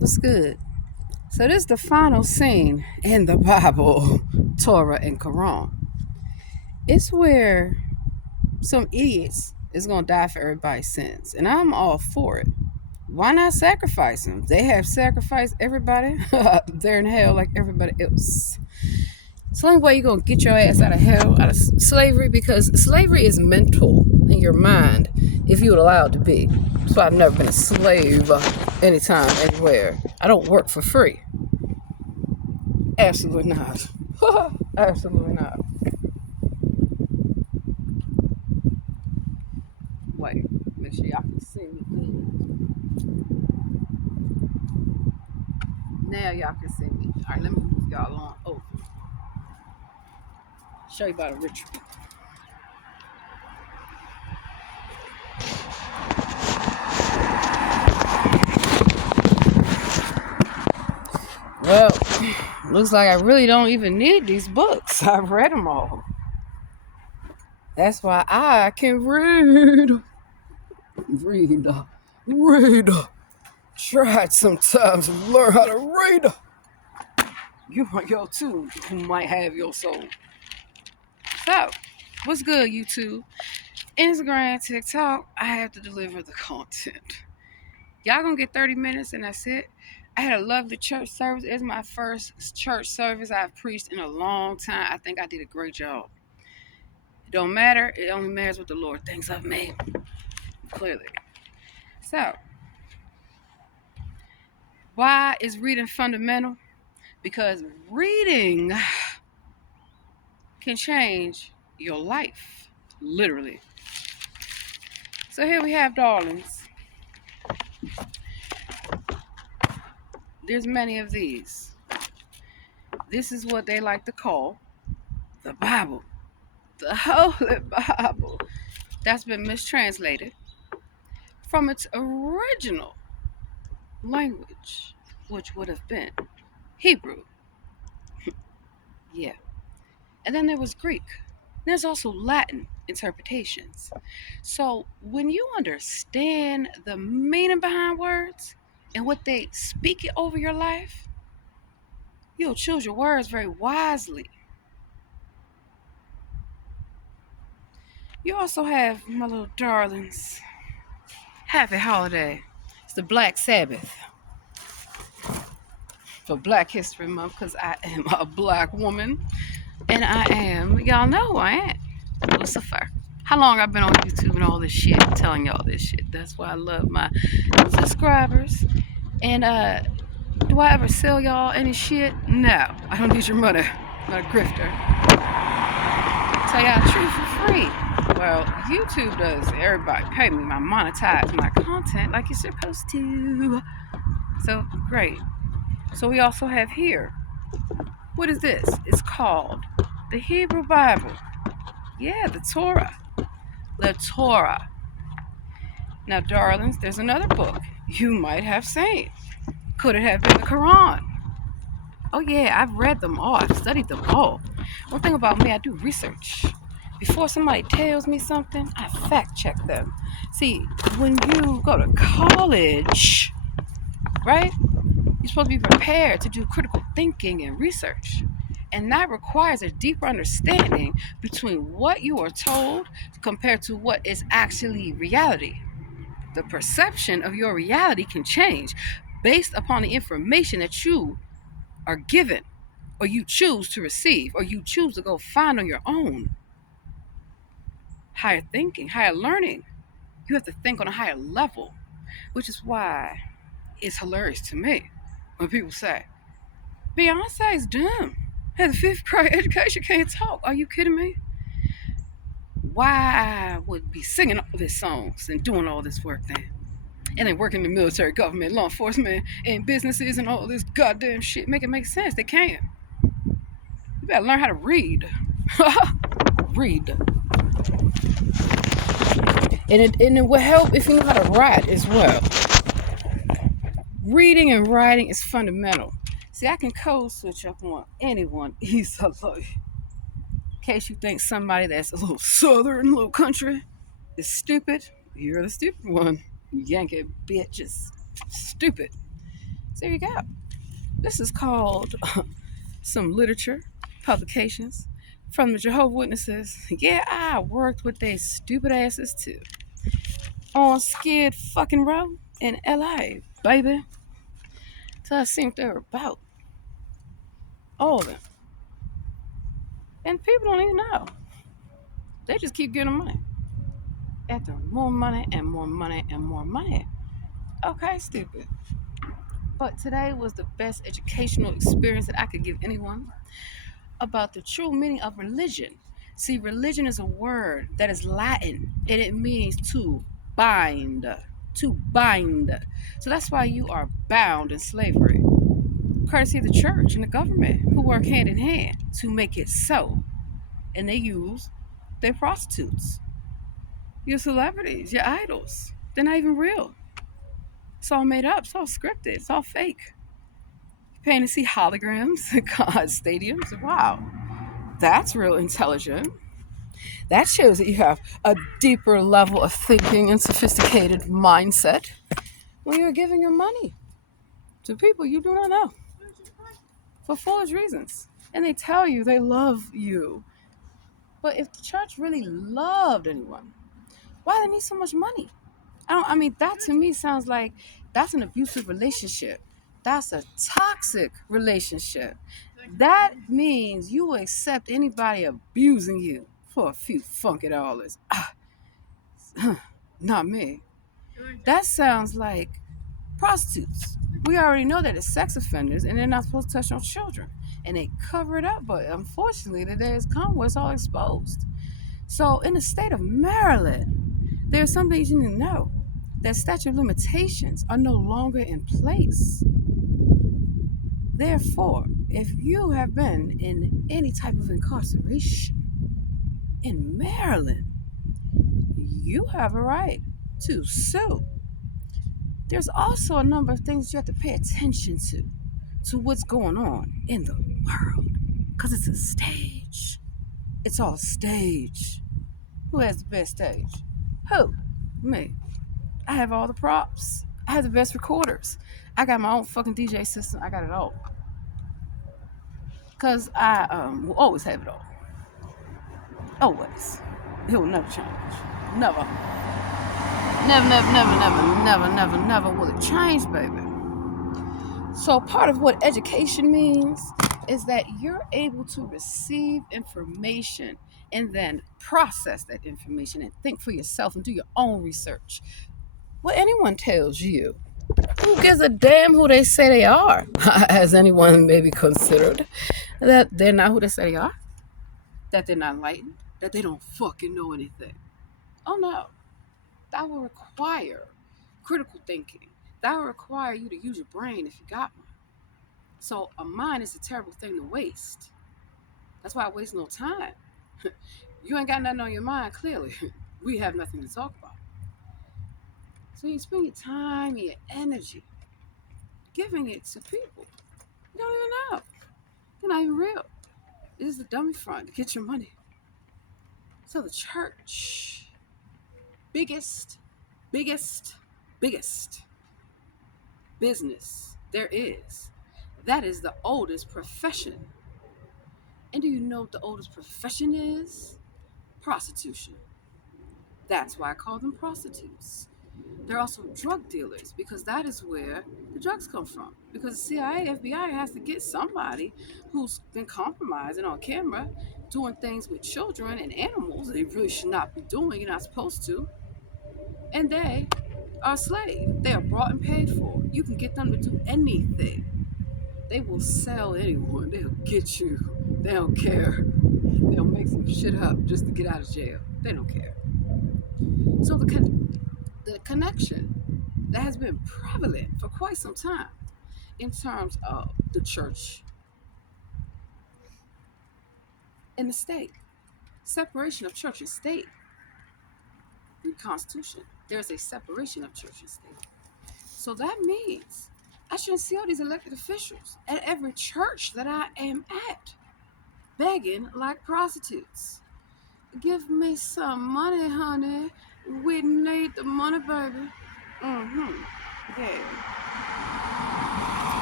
What's good? So this is the final scene in the Bible, Torah and Quran. It's where some idiots is gonna die for everybody's sins, and I'm all for it. Why not sacrifice them? They have sacrificed everybody. They're in hell like everybody else. It's the only way you're gonna get your ass out of hell, out of slavery, because slavery is mental in your mind if you would allow it to be. So I've never been a slave anytime, anywhere. I don't work for free. Absolutely not. Absolutely not. Wait, make sure y'all can see me good. Now y'all can see me. All right, let me move y'all on over. Show you about a ritual. Well, looks like I really don't even need these books. I've read them all. That's why I can read. Read. Read. Tried sometimes to learn how to read. You want your too, who might have your soul. So, what's good, YouTube? Instagram, TikTok, I have to deliver the content. Y'all gonna get 30 minutes and that's it. I had a lovely church service. It's my first church service I've preached in a long time. I think I did a great job. It don't matter. It only matters what the Lord thinks of me. Clearly. So, why is reading fundamental? Because reading can change your life. Literally. So here we have darlings. There's many of these. This is what they like to call the Bible. The Holy Bible. That's been mistranslated from its original language, which would have been Hebrew. Yeah. And then there was Greek. There's also Latin interpretations. So when you understand the meaning behind words and what they speak it over your life, you'll choose your words very wisely. You also have my little darlings. Happy holiday. It's the Black Sabbath for Black History Month because I am a black woman. And I am, y'all know who I am, Lucifer. How long I've been on YouTube and all this shit, telling y'all this shit. That's why I love my subscribers. And do I ever sell y'all any shit? No, I don't need your money. I'm not a grifter. Tell y'all the truth for free. Well, YouTube does. Everybody pay me. I monetize my content like you're supposed to. So, great. So we also have here. What is this? It's called the Hebrew Bible. Yeah, the Torah. The Torah. Now, darlings, there's another book you might have seen. Could it have been the Quran? Oh, yeah, I've read them all. I've studied them all. One thing about me, I do research. Before somebody tells me something, I fact check them. See, when you go to college, right, you're supposed to be prepared to do critical thinking and research. And that requires a deeper understanding between what you are told compared to what is actually reality. The perception of your reality can change based upon the information that you are given, or you choose to receive, or you choose to go find on your own. Higher thinking, higher learning. You have to think on a higher level, which is why it's hilarious to me when people say, Beyonce is dumb. Has a fifth grade education, can't talk. Are you kidding me? Why would be singing all these songs and doing all this work then? And then working in the military, government, law enforcement, and businesses and all this goddamn shit. Make it make sense. They can't. You better learn how to read. Read. And it will help if you know how to write as well. Reading and writing is fundamental. See, I can code switch up on anyone easily. In case you think somebody that's a little southern, a little country is stupid, you're the stupid one. Yankee bitch is stupid. So there you go. This is called some literature, publications from the Jehovah's Witnesses. Yeah, I worked with they stupid asses too. On Skid fucking Row in LA, baby. So I seen what they were about. All of them. And people don't even know. They just keep getting money. After more money and more money and more money. Okay, stupid. But today was the best educational experience that I could give anyone about the true meaning of religion. See, religion is a word that is Latin and it means to bind. To bind. So that's why you are bound in slavery. Courtesy of the church and the government who work hand in hand to make it so. And they use their prostitutes, your celebrities, your idols. They're not even real. It's all made up, it's all scripted, it's all fake. You're paying to see holograms at God stadiums. Wow, that's real intelligent. That shows that you have a deeper level of thinking and sophisticated mindset when you're giving your money to people you do not know for foolish reasons. And they tell you they love you. But if the church really loved anyone, why do they need so much money? I mean, that to me sounds like that's an abusive relationship. That's a toxic relationship. That means you will accept anybody abusing you for a few funky dollars. Not me. That sounds like prostitutes. We already know that it's sex offenders and they're not supposed to touch on children. And they cover it up, but unfortunately, the day has come where it's all exposed. So, in the state of Maryland, there are some things you need to know that statute of limitations are no longer in place. Therefore, if you have been in any type of incarceration in Maryland, you have a right to sue. There's also a number of things you have to pay attention to what's going on in the world, because it's a stage. It's all a stage. Who has the best stage? Who? Me. I have all the props. I have the best recorders. I got my own fucking DJ system. I got it all. Because I will always have it all. Always. It will never change. Never. Never will it change, baby. So part of what education means is that you're able to receive information and then process that information and think for yourself and do your own research. What anyone tells you, who gives a damn who they say they are? Has anyone maybe considered that they're not who they say they are? That they're not enlightened? That they don't fucking know anything? Oh no. That will require critical thinking. That will require you to use your brain if you got one. So a mind is a terrible thing to waste. That's why I waste no time. You ain't got nothing on your mind, clearly. We have nothing to talk about. So you spend your time and your energy giving it to people you don't even know. They're not even real. It is a dummy front to get your money. So the church, biggest business there is. That is the oldest profession. And do you know what the oldest profession is? Prostitution. That's why I call them prostitutes. They're also drug dealers because that is where the drugs come from. Because the CIA, FBI has to get somebody who's been compromising on camera, doing things with children and animals they really should not be doing, you're not supposed to. And they are slaves. They are brought and paid for. You can get them to do anything. They will sell anyone. They'll get you. They don't care. They'll make some shit up just to get out of jail. They don't care. So the connection that has been prevalent for quite some time in terms of the church and the state. Separation of church and state. In the Constitution, there's a separation of church and state. So that means I shouldn't see all these elected officials at every church that I am at begging like prostitutes. Give me some money, honey. We need the money, baby. Yeah.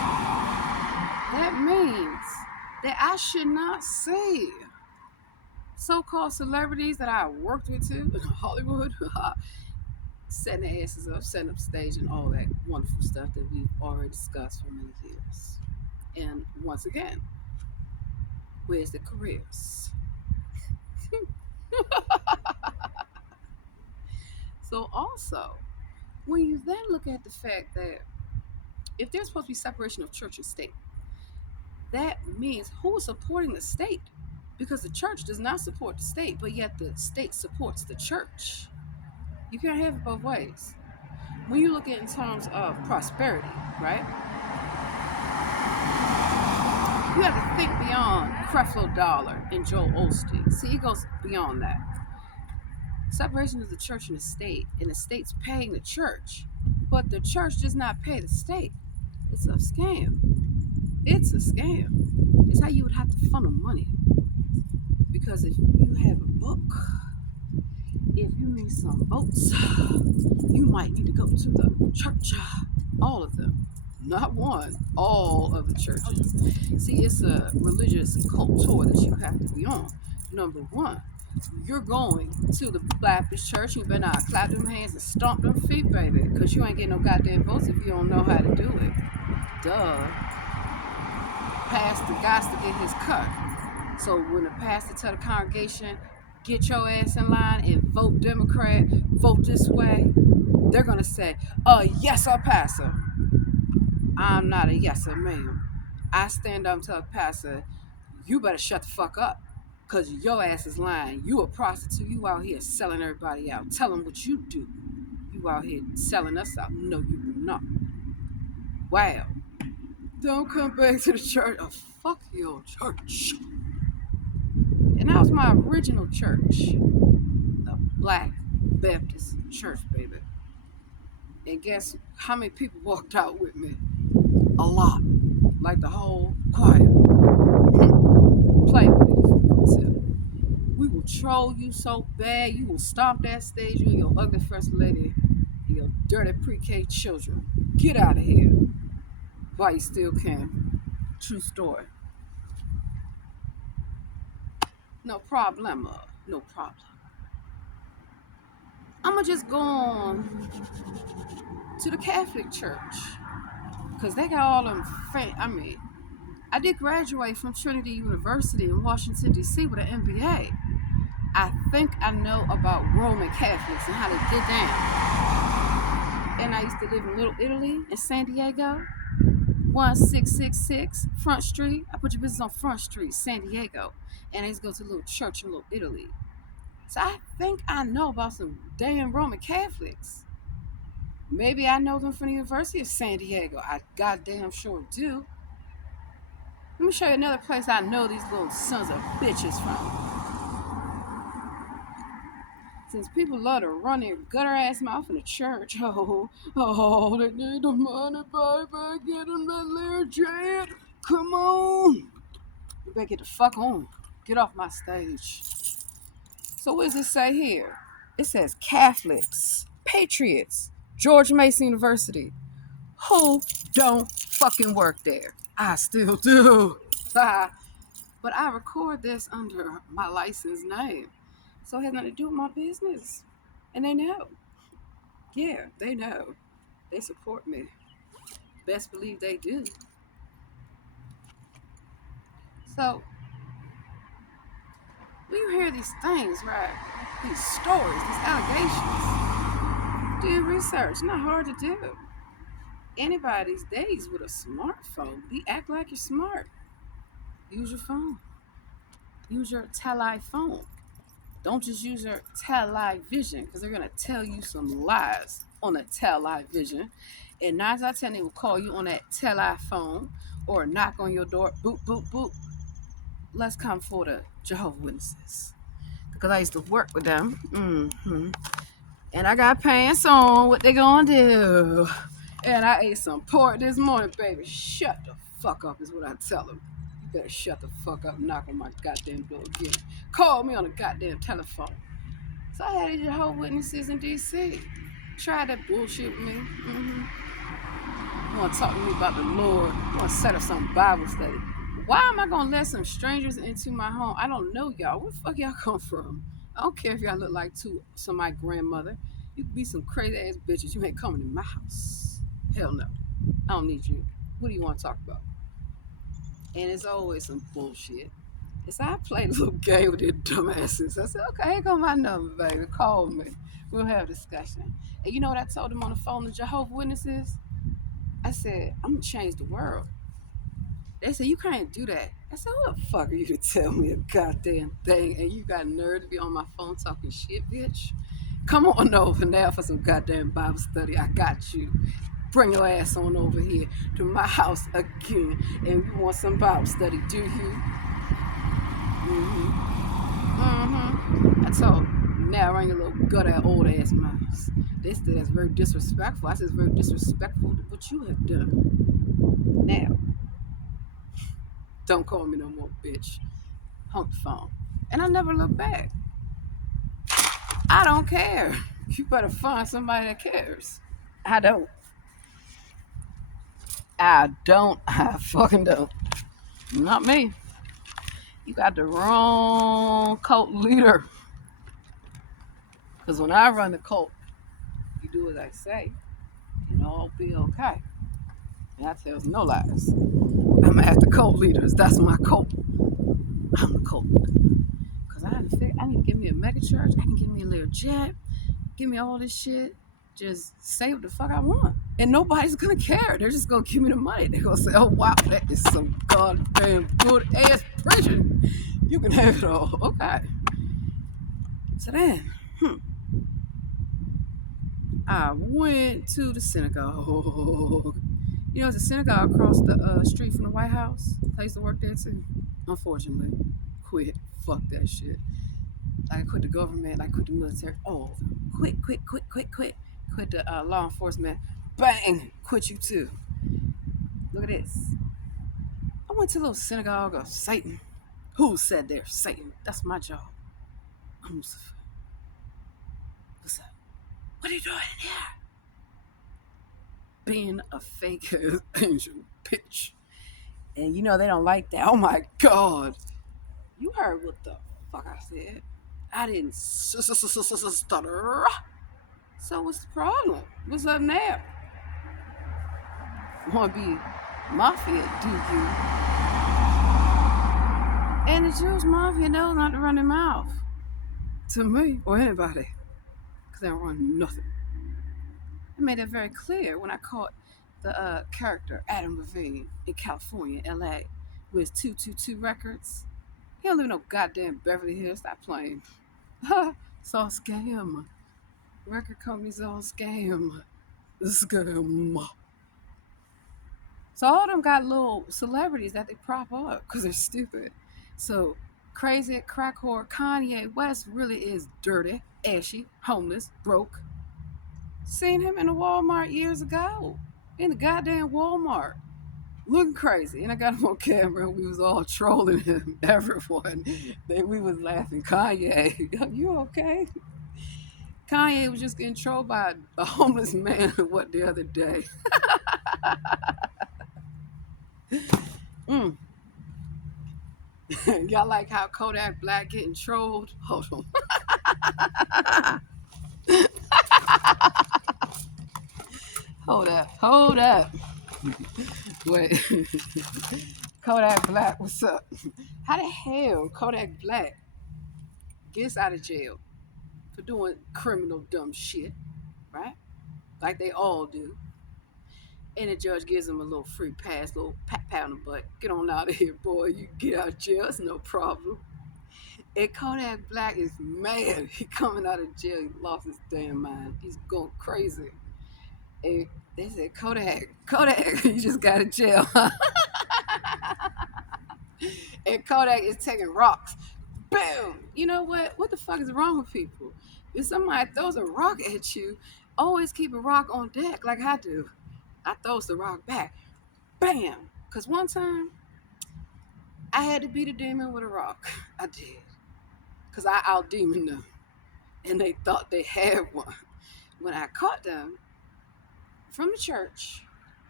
that means that I should not see so-called celebrities that I worked with too in Hollywood setting their asses up, setting up stage, and all that wonderful stuff that we've already discussed for many years. And once again, where's the careers? So also, when you then look at the fact that if there's supposed to be separation of church and state, that means who is supporting the state? Because the church does not support the state, but yet the state supports the church. You can't have it both ways. When you look at it in terms of prosperity, right? You have to think beyond Creflo Dollar and Joel Osteen. See, it goes beyond that. Separation of the church and the state, and the state's paying the church, but the church does not pay the state. It's a scam. It's a scam. It's how you would have to funnel money. Because if you have a book, if you need some votes, you might need to go to the church. All of them. Not one, all of the churches. See, it's a religious cult tour that you have to be on. Number one, you're going to the Baptist church. You better not clap them hands and stomp them feet, baby, because you ain't getting no goddamn votes if you don't know how to do it. Duh. Pastor got to get his cut. So when the pastor tell the congregation, get your ass in line and vote Democrat, vote this way, they're going to say, yes, sir, pastor. I'm not a yes, sir, ma'am. I stand up and tell the pastor, you better shut the fuck up, because your ass is lying. You a prostitute. You out here selling everybody out. Tell them what you do. You out here selling us out. No, you do not. Wow. Don't come back to the church. Oh, fuck your church. And that was my original church, the Black Baptist Church, baby. And guess how many people walked out with me? A lot. Like the whole choir. Play with it if you want to. We will troll you so bad, you will stomp that stage, you and your ugly first lady and your dirty pre-K children. Get out of here while you still can. True story. No problema. No problem. I'm going to just go on to the Catholic Church. Because they got all them I did graduate from Trinity University in Washington, D.C. with an MBA. I think I know about Roman Catholics and how they get down. And I used to live in Little Italy in San Diego. 1666 Front Street. I put your business on Front Street, San Diego. And I used to go to a little church in Little Italy. So I think I know about some damn Roman Catholics. Maybe I know them from the University of San Diego. I goddamn sure do. Let me show you another place I know these little sons of bitches from. Since people love to run their gutter ass mouth in the church, they need the money, baby. Get them that little jet. Come on. You better get the fuck on. Get off my stage. So what does it say here? It says Catholics, Patriots, George Mason University. Who don't fucking work there? I still do. But I record this under my license name. So it has nothing to do with my business. And they know. Yeah, they know. They support me. Best believe they do. So, when you hear these things, right? These stories, these allegations, do your research. Not hard to do. Anybody these days with a smartphone, you act like you're smart. Use your phone. Use your telephone. Don't just use your television, because they're going to tell you some lies on the television. And 9 out of 10, they will call you on that telephone or knock on your door. Boop, boop, boop. Let's come for the Jehovah's Witnesses, because I used to work with them. And I got pants on. What they going to do? And I ate some pork this morning, baby. Shut the fuck up is what I tell them. You better shut the fuck up and knock on my goddamn door again. Call me on the goddamn telephone. So I had these Jehovah's Witnesses in D.C. Tried that bullshit with me. You want to talk to me about the Lord? You want to set up some Bible study? Why am I gonna let some strangers into my home? I don't know y'all. Where the fuck y'all come from? I don't care if y'all look like my grandmother. You could be some crazy ass bitches. You ain't coming in my house. Hell no. I don't need you. What do you want to talk about? And it's always some bullshit. So I played a little game with their dumbasses. I said, okay, here go my number, baby. Call me. We'll have a discussion. And you know what I told them on the phone, the Jehovah's Witnesses? I said, I'm going to change the world. They said, you can't do that. I said, who the fuck are you to tell me a goddamn thing? And you got nerve to be on my phone talking shit, bitch? Come on over now for some goddamn Bible study. I got you. Bring your ass on over here to my house again. And you want some Bible study, do you? Mm-hmm. Mm-hmm. I told him, now run your little gutter old ass mouth. They said that's very disrespectful. I said it's very disrespectful to what you have done. Now, don't call me no more, bitch. Hung the phone. And I never looked back. I don't care. You better find somebody that cares. I don't. I don't. I fucking don't. Not me. You got the wrong cult leader. Because when I run the cult, you do as I say, and all be okay. And I tells no lies. I'm at the cult leaders. That's my cult. I'm the cult leader. Because I need to give me a mega church. I can give me a little jet. Give me all this shit. Just say what the fuck I want. And nobody's going to care. They're just going to give me the money. They're going to say, oh, wow, that is some goddamn good ass preaching. You can have it all. Okay. So then, I went to the synagogue. You know, it's a synagogue across the street from the White House. I used to work there too. Unfortunately, quit. Fuck that shit. I quit the government. I quit the military. All of them. Quit. Quit the law enforcement. Bang. Quit you too. Look at this. I went to a little synagogue of Satan. Who said there? Satan. That's my job. I'm Lucifer. What's up? What are you doing in here? Being a fake angel, bitch. And you know they don't like that. Oh my God. You heard what the fuck I said. I didn't stutter. So what's the problem? What's up now? Want to be mafia, do you? And the Jewish mafia knows not to run their mouth. To me or anybody. Because they don't run nothing. I made that very clear when I caught the character Adam Levine in California, LA, with his 222 records. He don't live in no goddamn Beverly Hills. Stop playing. It's all scam. Record companies all scam. Scam. So all of them got little celebrities that they prop up because they're stupid. So crazy crack whore Kanye West really is dirty, ashy, homeless, broke. Seen him in a Walmart years ago. In the goddamn Walmart. Looking crazy. And I got him on camera. We was all trolling him. Everyone. We was laughing. Kanye, you okay? Kanye was just getting trolled by a homeless man the other day. Y'all like how Kodak Black getting trolled? Hold on. Hold up. Wait. Kodak Black, what's up? How the hell Kodak Black gets out of jail for doing criminal dumb shit, right? Like they all do. And the judge gives him a little free pass, little pat on the butt. Get on out of here, boy. You get out of jail, it's no problem. And Kodak Black is mad. He coming out of jail. He lost his damn mind. He's going crazy. And they said, Kodak, you just got out of jail. And Kodak is taking rocks. Boom! You know what? What the fuck is wrong with people? If somebody throws a rock at you, always keep a rock on deck like I do. I throws the rock back. Bam! Because one time, I had to beat a demon with a rock. I did. Because I out-demoned them. And they thought they had one. When I caught them from the church,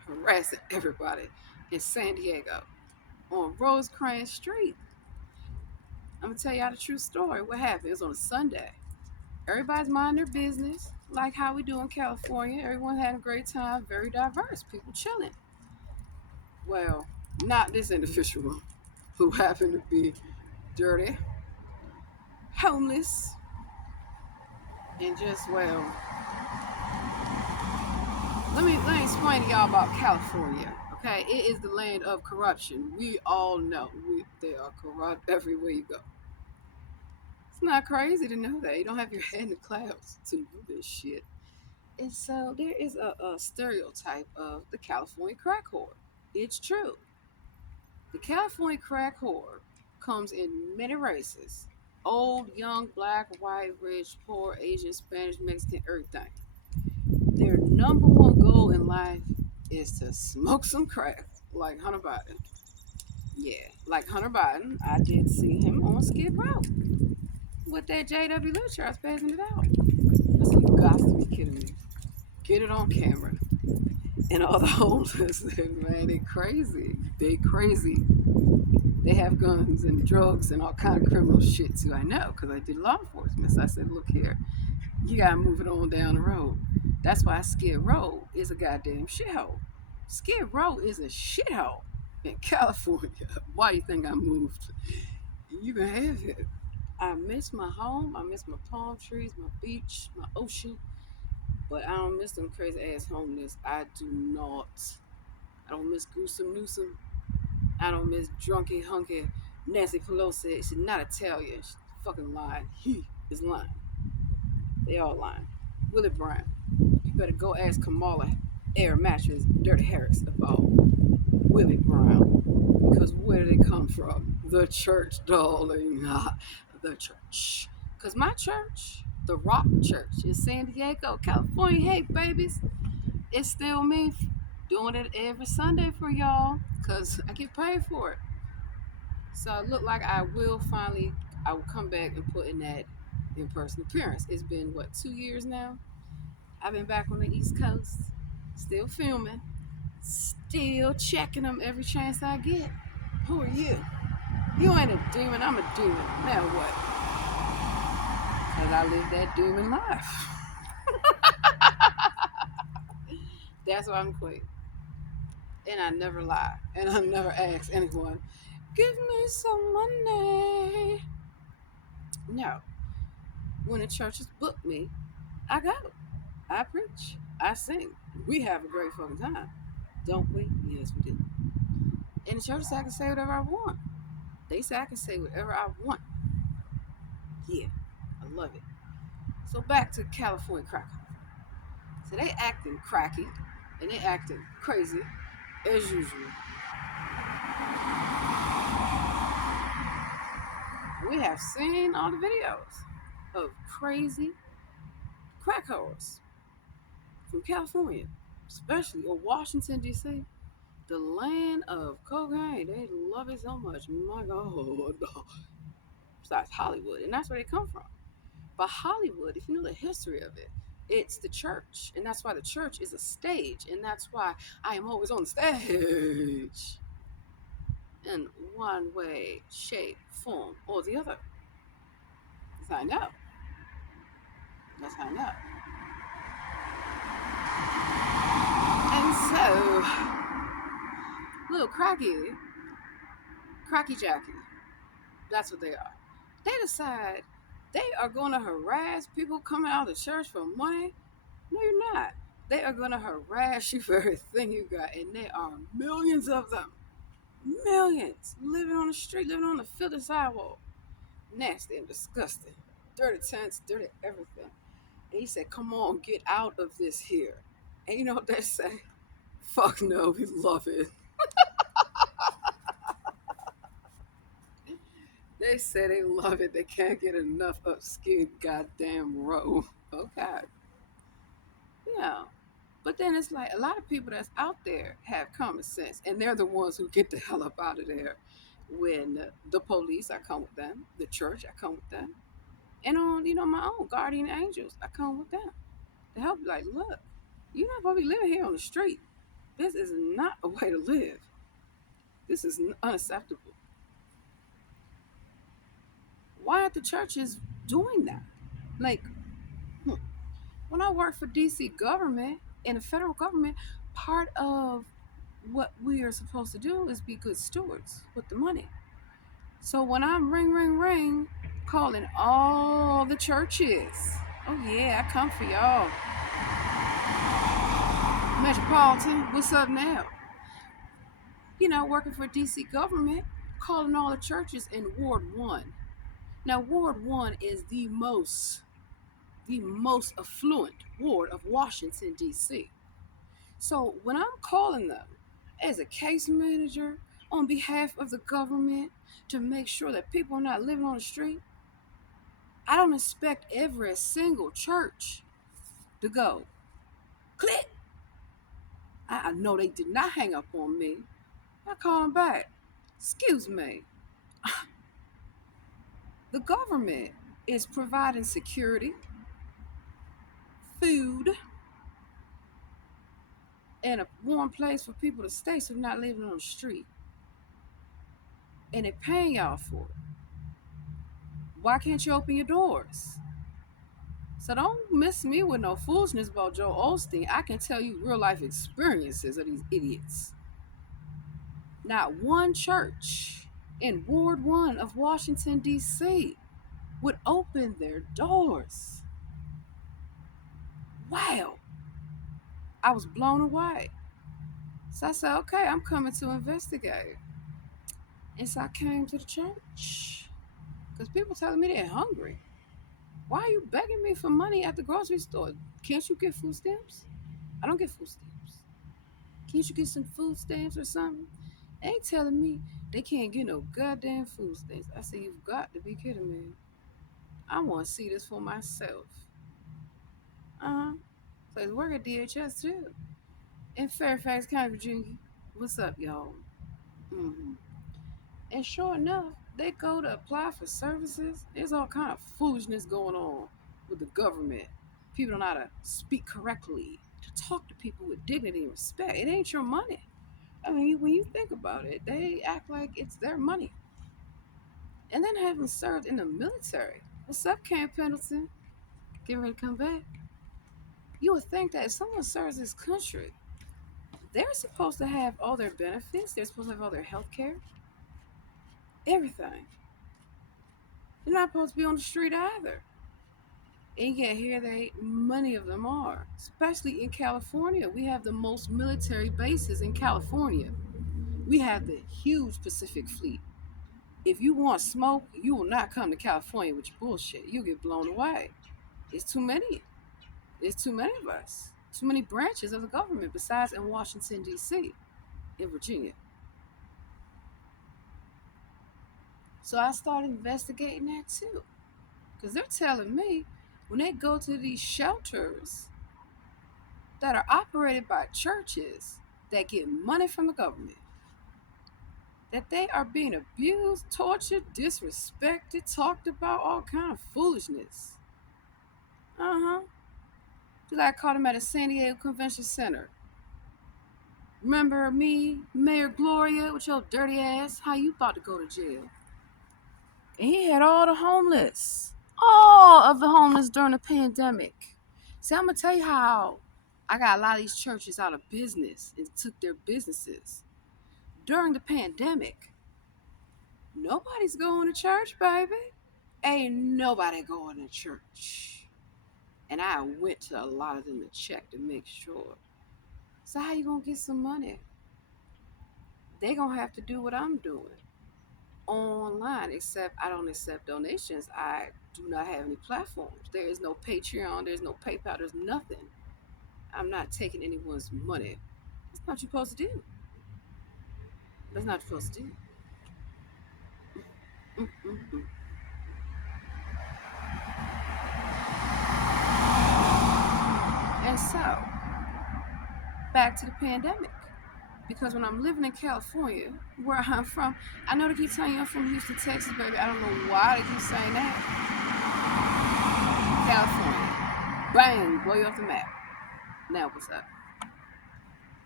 harassing everybody in San Diego on Rosecrans Street. I'm gonna tell y'all the true story. What happened? It was on a Sunday. Everybody's minding their business, like how we do in California. Everyone had a great time, very diverse, people chilling. Well, not this individual who happened to be dirty, homeless, and just, well, let me explain to y'all about California. Okay, it is the land of corruption. We all know they are corrupt everywhere you go. It's not crazy to know that. You don't have your head in the clouds to know this shit. And so there is a stereotype of the California crack whore. It's true. The California crack whore comes in many races: old, young, black, white, rich, poor, Asian, Spanish, Mexican, everything. Their number one goal in life is to smoke some crack, like Hunter Biden. Yeah, like Hunter Biden. I did see him on Skid Row with that JW Literature. I was passing it out. I said, you got to be kidding me. Get it on camera. And all the homeless, man, they crazy. They crazy. They have guns and drugs and all kind of criminal shit too. I know, because I did law enforcement. So I said, look here, you gotta move it on down the road. That's why Skid Row is a goddamn shithole. Skid Row is a shithole in California. Why do you think I moved? You can have it. I miss my home. I miss my palm trees, my beach, my ocean. But I don't miss them crazy ass homeless. I do not. I don't miss Goosum Newsom. I don't miss drunky hunky Nancy Pelosi. She's not Italian. She's fucking lying. He is lying. They all lying. Willie Brown. You better go ask Kamala Air Mattress Dirty Harris about Willie Brown. Because where do they come from? The church, darling. The church. Because my church, the Rock Church in San Diego, California, hey babies, it's still me doing it every Sunday for y'all because I get paid for it. So it look like I will come back and put in that in-person appearance. It's been, what, 2 years now? I've been back on the East Coast, still filming, still checking them every chance I get. Who are you? You ain't a demon, I'm a demon. Now what? Because I live that demon life. That's why I'm queen. And I never lie. And I never ask anyone, give me some money. No. When the churches book me, I go. I preach. I sing. We have a great fucking time. Don't we? Yes, we do. And the church say I can say whatever I want. They say I can say whatever I want. Yeah, I love it. So back to California cracker. So they acting cracky and they acting crazy as usual. We have seen all the videos of crazy crack whores from California, especially or Washington D.C., the land of cocaine. They love it so much. My God, besides Hollywood, and that's where they come from. But Hollywood, if you know the history of it, it's the church, and that's why the church is a stage, and that's why I am always on stage in one way, shape, form, or the other. That's how I know. That's how I know. And so, little cracky Jackie, that's what they are. They decide they are going to harass people coming out of church for money. No, you're not. They are going to harass you for everything you got, and there are millions of them. Millions living on the street, living on the filthy sidewalk. Nasty and disgusting. Dirty tents, dirty everything. And he said, come on, get out of this here. And you know what they say? Fuck no, we love it. They say they love it. They can't get enough of Skid goddamn Row. Okay. Yeah. But then it's like a lot of people that's out there have common sense, and they're the ones who get the hell up out of there. When the police, I come with them. The church, I come with them. And on, my own guardian angels, I come with them to help. Like, look, you're not gonna be living here on the street. This is not a way to live. This is unacceptable. Why aren't the churches doing that? Like, hmm, when I work for DC government and the federal government, part of what we are supposed to do is be good stewards with the money. So when I'm ring, ring, ring, calling all the churches, oh yeah, I come for y'all. Metropolitan, what's up now? Working for DC government, calling all the churches in Ward 1. Now, Ward 1 is the most affluent ward of Washington, D.C. So when I'm calling them as a case manager on behalf of the government to make sure that people are not living on the street, I don't expect every single church to go click. I know they did not hang up on me. I call them back. Excuse me. The government is providing security, food, and a warm place for people to stay so they're not living on the street. And they're paying y'all for it. Why can't you open your doors? So don't miss me with no foolishness about Joel Osteen. I can tell you real life experiences of these idiots. Not one church in Ward 1 of Washington, D.C. would open their doors. Wow. I was blown away. So I said, okay, I'm coming to investigate. And so I came to the church. Because people telling me they're hungry. Why are you begging me for money at the grocery store? Can't you get food stamps? I don't get food stamps. Can't you get some food stamps or something? They ain't telling me they can't get no goddamn food stamps. I said, you've got to be kidding me. I want to see this for myself. Uh-huh. So it's work at DHS too. In Fairfax County, Virginia. What's up, y'all? Mm-hmm. And sure enough, they go to apply for services. There's all kind of foolishness going on with the government. People don't know how to speak correctly, to talk to people with dignity and respect. It ain't your money. I mean, when you think about it, they act like it's their money. And then having served in the military. What's up, Camp Pendleton? Getting ready to come back. You would think that if someone serves this country, they're supposed to have all their benefits. They're supposed to have all their health care. Everything. They're not supposed to be on the street either. And yet here many of them are. Especially in California. We have the most military bases in California. We have the huge Pacific Fleet. If you want smoke, you will not come to California with your bullshit. You'll get blown away. It's too many. There's too many of us. Too many branches of the government besides in Washington, D.C., in Virginia. So I started investigating that too. Because they're telling me when they go to these shelters that are operated by churches that get money from the government, that they are being abused, tortured, disrespected, talked about, all kind of foolishness. Uh-huh. Just like I caught him at a San Diego Convention Center. Remember me, Mayor Gloria, with your dirty ass? How you about to go to jail? And he had all the homeless. All of the homeless during the pandemic. See, I'm going to tell you how I got a lot of these churches out of business and took their businesses. During the pandemic, nobody's going to church, baby. Ain't nobody going to church. And I went to a lot of them to check to make sure. So how you going to get some money? They going to have to do what I'm doing online, except I don't accept donations. I do not have any platforms. There is no Patreon. There's no PayPal. There's nothing. I'm not taking anyone's money. That's not what you're supposed to do. That's not what you're supposed to do. Mm-mm-mm. And so, back to the pandemic. Because when I'm living in California, where I'm from, I know they keep telling you I'm from Houston, Texas, baby. I don't know why they keep saying that. California. Bang, blow you off the map. Now what's up?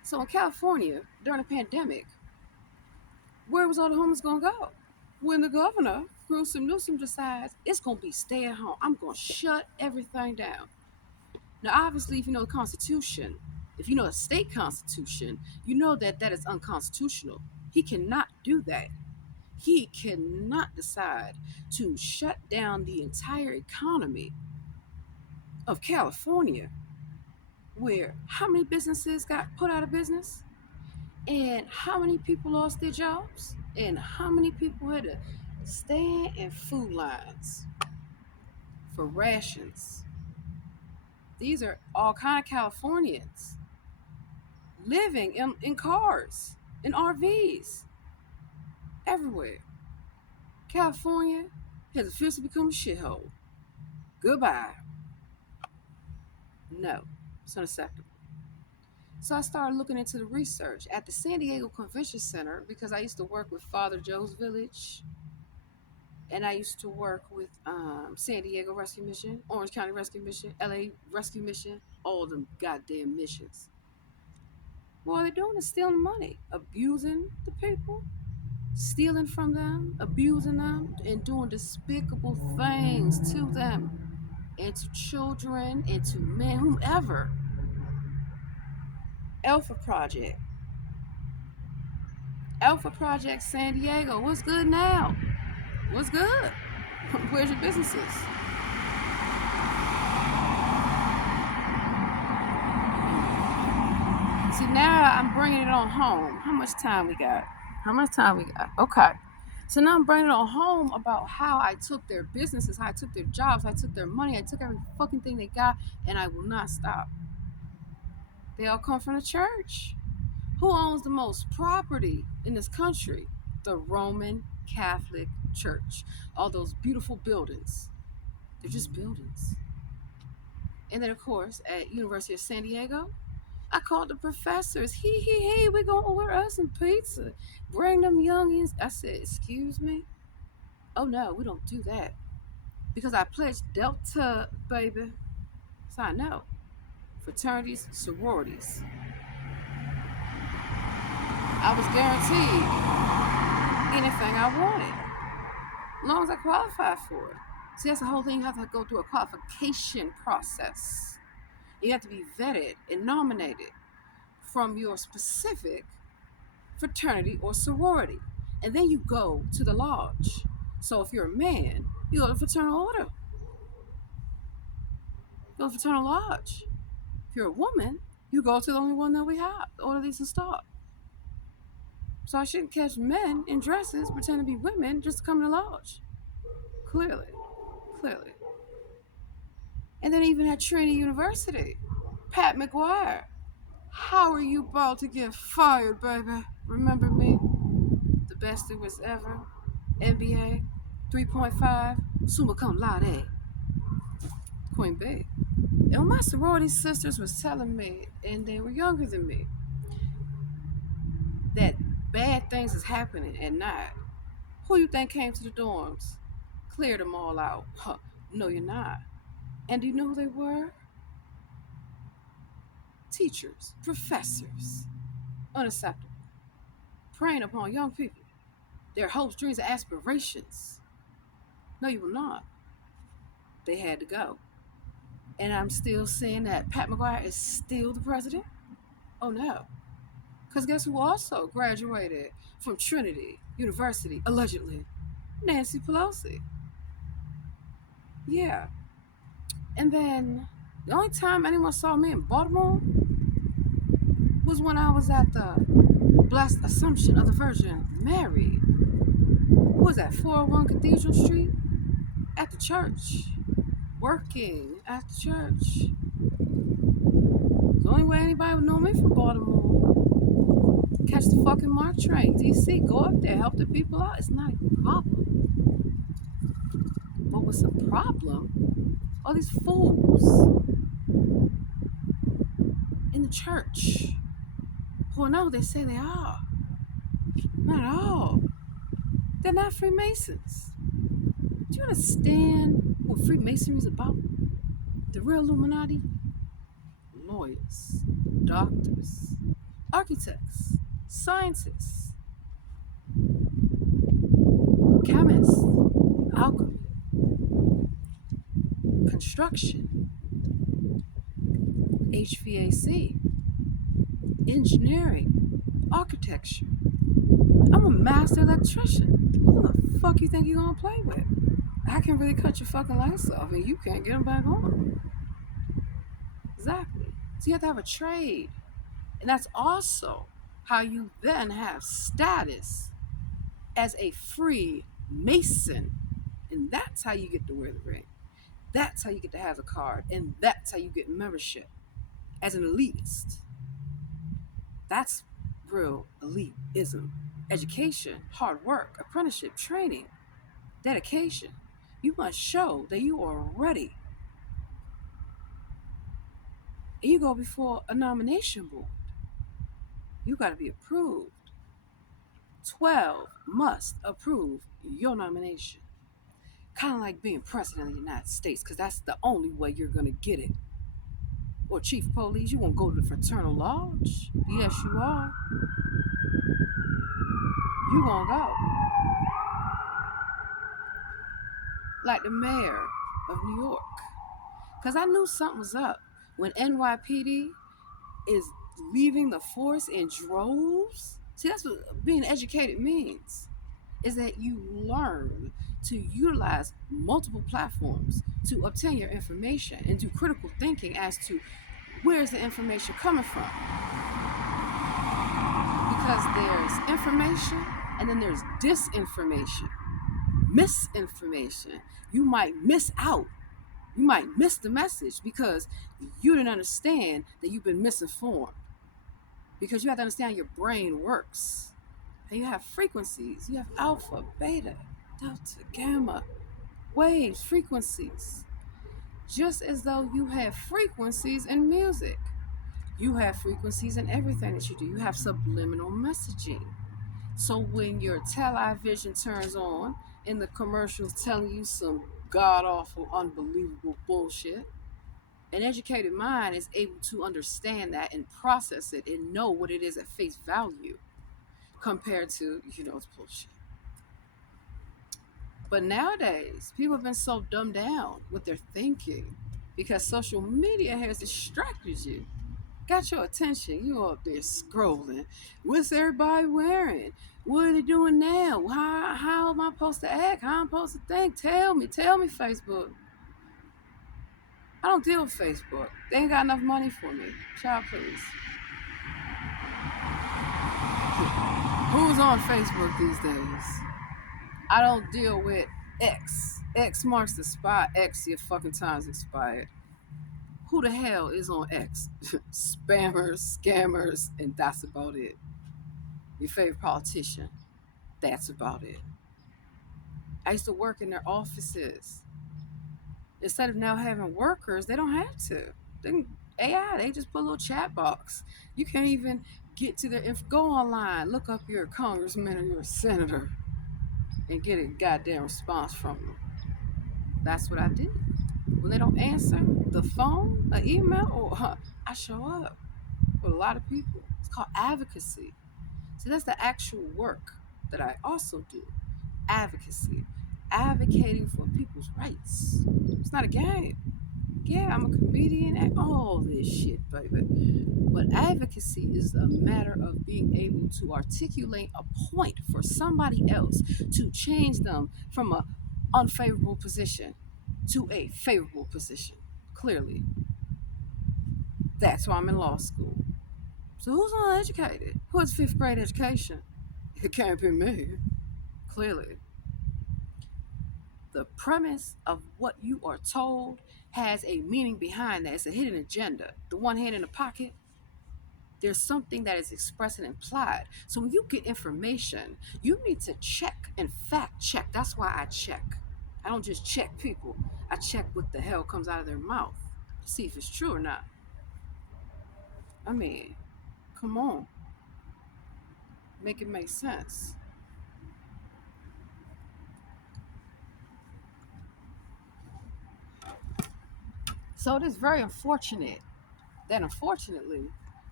So in California, during the pandemic, where was all the homeless gonna go? When the governor, Newsom, decides it's gonna be stay at home, I'm gonna shut everything down. Now, obviously, if you know the Constitution, if you know the state constitution, you know that that is unconstitutional. He cannot do that. He cannot decide to shut down the entire economy of California, where how many businesses got put out of business, and how many people lost their jobs, and how many people had to stand in food lines for rations. These are all kind of Californians living in cars, in RVs, everywhere. California has officially become a shithole. Goodbye. No, it's unacceptable. So I started looking into the research at the San Diego Convention Center because I used to work with Father Joe's Village, and I used to work with San Diego Rescue Mission, Orange County Rescue Mission, LA Rescue Mission, all them goddamn missions. What they're doing is stealing money, abusing the people, stealing from them, abusing them, and doing despicable things to them and to children and to men, whomever. Alpha Project. Alpha Project San Diego. What's good now? What's good? Where's your businesses? See, now I'm bringing it on home. How much time we got? Okay. So now I'm bringing it on home about how I took their businesses, how I took their jobs, I took their money, I took every fucking thing they got, and I will not stop. They all come from the church. Who owns the most property in this country? The Roman Catholic Church. All those beautiful buildings. They're just buildings. And then, of course, at University of San Diego, I called the professors. We're going to order us some pizza. Bring them youngins. I said, excuse me? Oh, no, we don't do that. Because I pledged Delta, baby. So I know. Fraternities, sororities. I was guaranteed anything I wanted, as long as I qualified for it. See, that's the whole thing. You have to go through a qualification process. You have to be vetted and nominated from your specific fraternity or sorority. And then you go to the lodge. So if you're a man, you go to the fraternal order. Go to the fraternal lodge. If you're a woman, you go to the only one that we have, the Order of the Eastern Star. So I shouldn't catch men in dresses pretending to be women just to come to the lodge. Clearly. And then even at Trinity University, Pat McGuire. How are you about to get fired, baby? Remember me? The best there was ever. MBA, 3.5, summa cum laude. Queen Bee. And my sorority sisters was telling me, and they were younger than me, that bad things is happening at night. Who you think came to the dorms? Cleared them all out. Huh, no, you're not. And do you know who they were? Teachers, professors. Unacceptable. Preying upon young people. Their hopes, dreams, and aspirations. No, you will not. They had to go. And I'm still saying that Pat McGuire is still the president? Oh no. Because guess who also graduated from Trinity University, allegedly? Nancy Pelosi. Yeah. And then the only time anyone saw me in Baltimore was when I was at the Blessed Assumption of the Virgin Mary. What was that, 401 Cathedral Street? At the church. Working at the church. The only way anybody would know me from Baltimore. Catch the fucking MARC train, DC, go up there, help the people out. It's not a problem. But what's a problem? All these fools in the church who are not who they say they are. Not at all. They're not Freemasons. Do you understand what Freemasonry is about? The real Illuminati? Lawyers, doctors, architects, scientists, chemists, alchemy, construction, HVAC, engineering, architecture. I'm a master electrician. Who the fuck you think you're gonna play with? I can really cut your fucking lights off and you can't get them back on. Exactly. So you have to have a trade. And that's also how you then have status as a free mason. And that's how you get to wear the ring. That's how you get to have a card. And that's how you get membership as an elitist. That's real elitism. Education, hard work, apprenticeship, training, dedication. You must show that you are ready. And you go before a nomination board. You got to be approved. 12 must approve your nomination. Kind of like being president of the United States, because that's the only way you're going to get it. Or chief of police, you won't go to the fraternal lodge. Yes, you are. You won't go. Like the mayor of New York. Because I knew something was up when NYPD is leaving the force in droves. See, that's what being educated means, is that you learn to utilize multiple platforms to obtain your information and do critical thinking as to where's the information coming from. Because there's information and then there's disinformation, misinformation. You might miss out. You might miss the message because you didn't understand that you've been misinformed. Because you have to understand how your brain works. And you have frequencies. You have alpha, beta, delta, gamma, waves, frequencies. Just as though you have frequencies in music. You have frequencies in everything that you do. You have subliminal messaging. So when your television turns on and the commercials telling you some god-awful, unbelievable bullshit, an educated mind is able to understand that and process it and know what it is at face value compared to, it's bullshit. But nowadays, people have been so dumbed down with their thinking because social media has distracted you. Got your attention. You up there scrolling. What's everybody wearing? What are they doing now? How am I supposed to act? How am I supposed to think? Tell me, Facebook. I don't deal with Facebook. They ain't got enough money for me. Child, please. Who's on Facebook these days? I don't deal with X. X marks the spot. X, your fucking time's expired. Who the hell is on X? Spammers, scammers, and that's about it. Your favorite politician. That's about it. I used to work in their offices. Instead of now having workers, they don't have to. AI, they just put a little chat box. You can't even get to their go online, look up your congressman or your senator, and get a goddamn response from them. That's what I did. When they don't answer the phone, an email, or I show up with a lot of people. It's called advocacy. So that's the actual work that I also do. Advocacy. Advocating for people's rights. It's not a game. Yeah, I'm a comedian and all this shit, baby. But advocacy is a matter of being able to articulate a point for somebody else to change them from an unfavorable position to a favorable position. Clearly. That's why I'm in law school. So who's uneducated? Who has fifth grade education? It can't be me. Clearly. The premise of what you are told has a meaning behind that. It's a hidden agenda. The one hand in the pocket, there's something that is expressed and implied. So when you get information, you need to check and fact check. That's why I check. I don't just check people. I check what the hell comes out of their mouth to see if it's true or not. I mean, come on. Make it make sense. So it is very unfortunate that unfortunately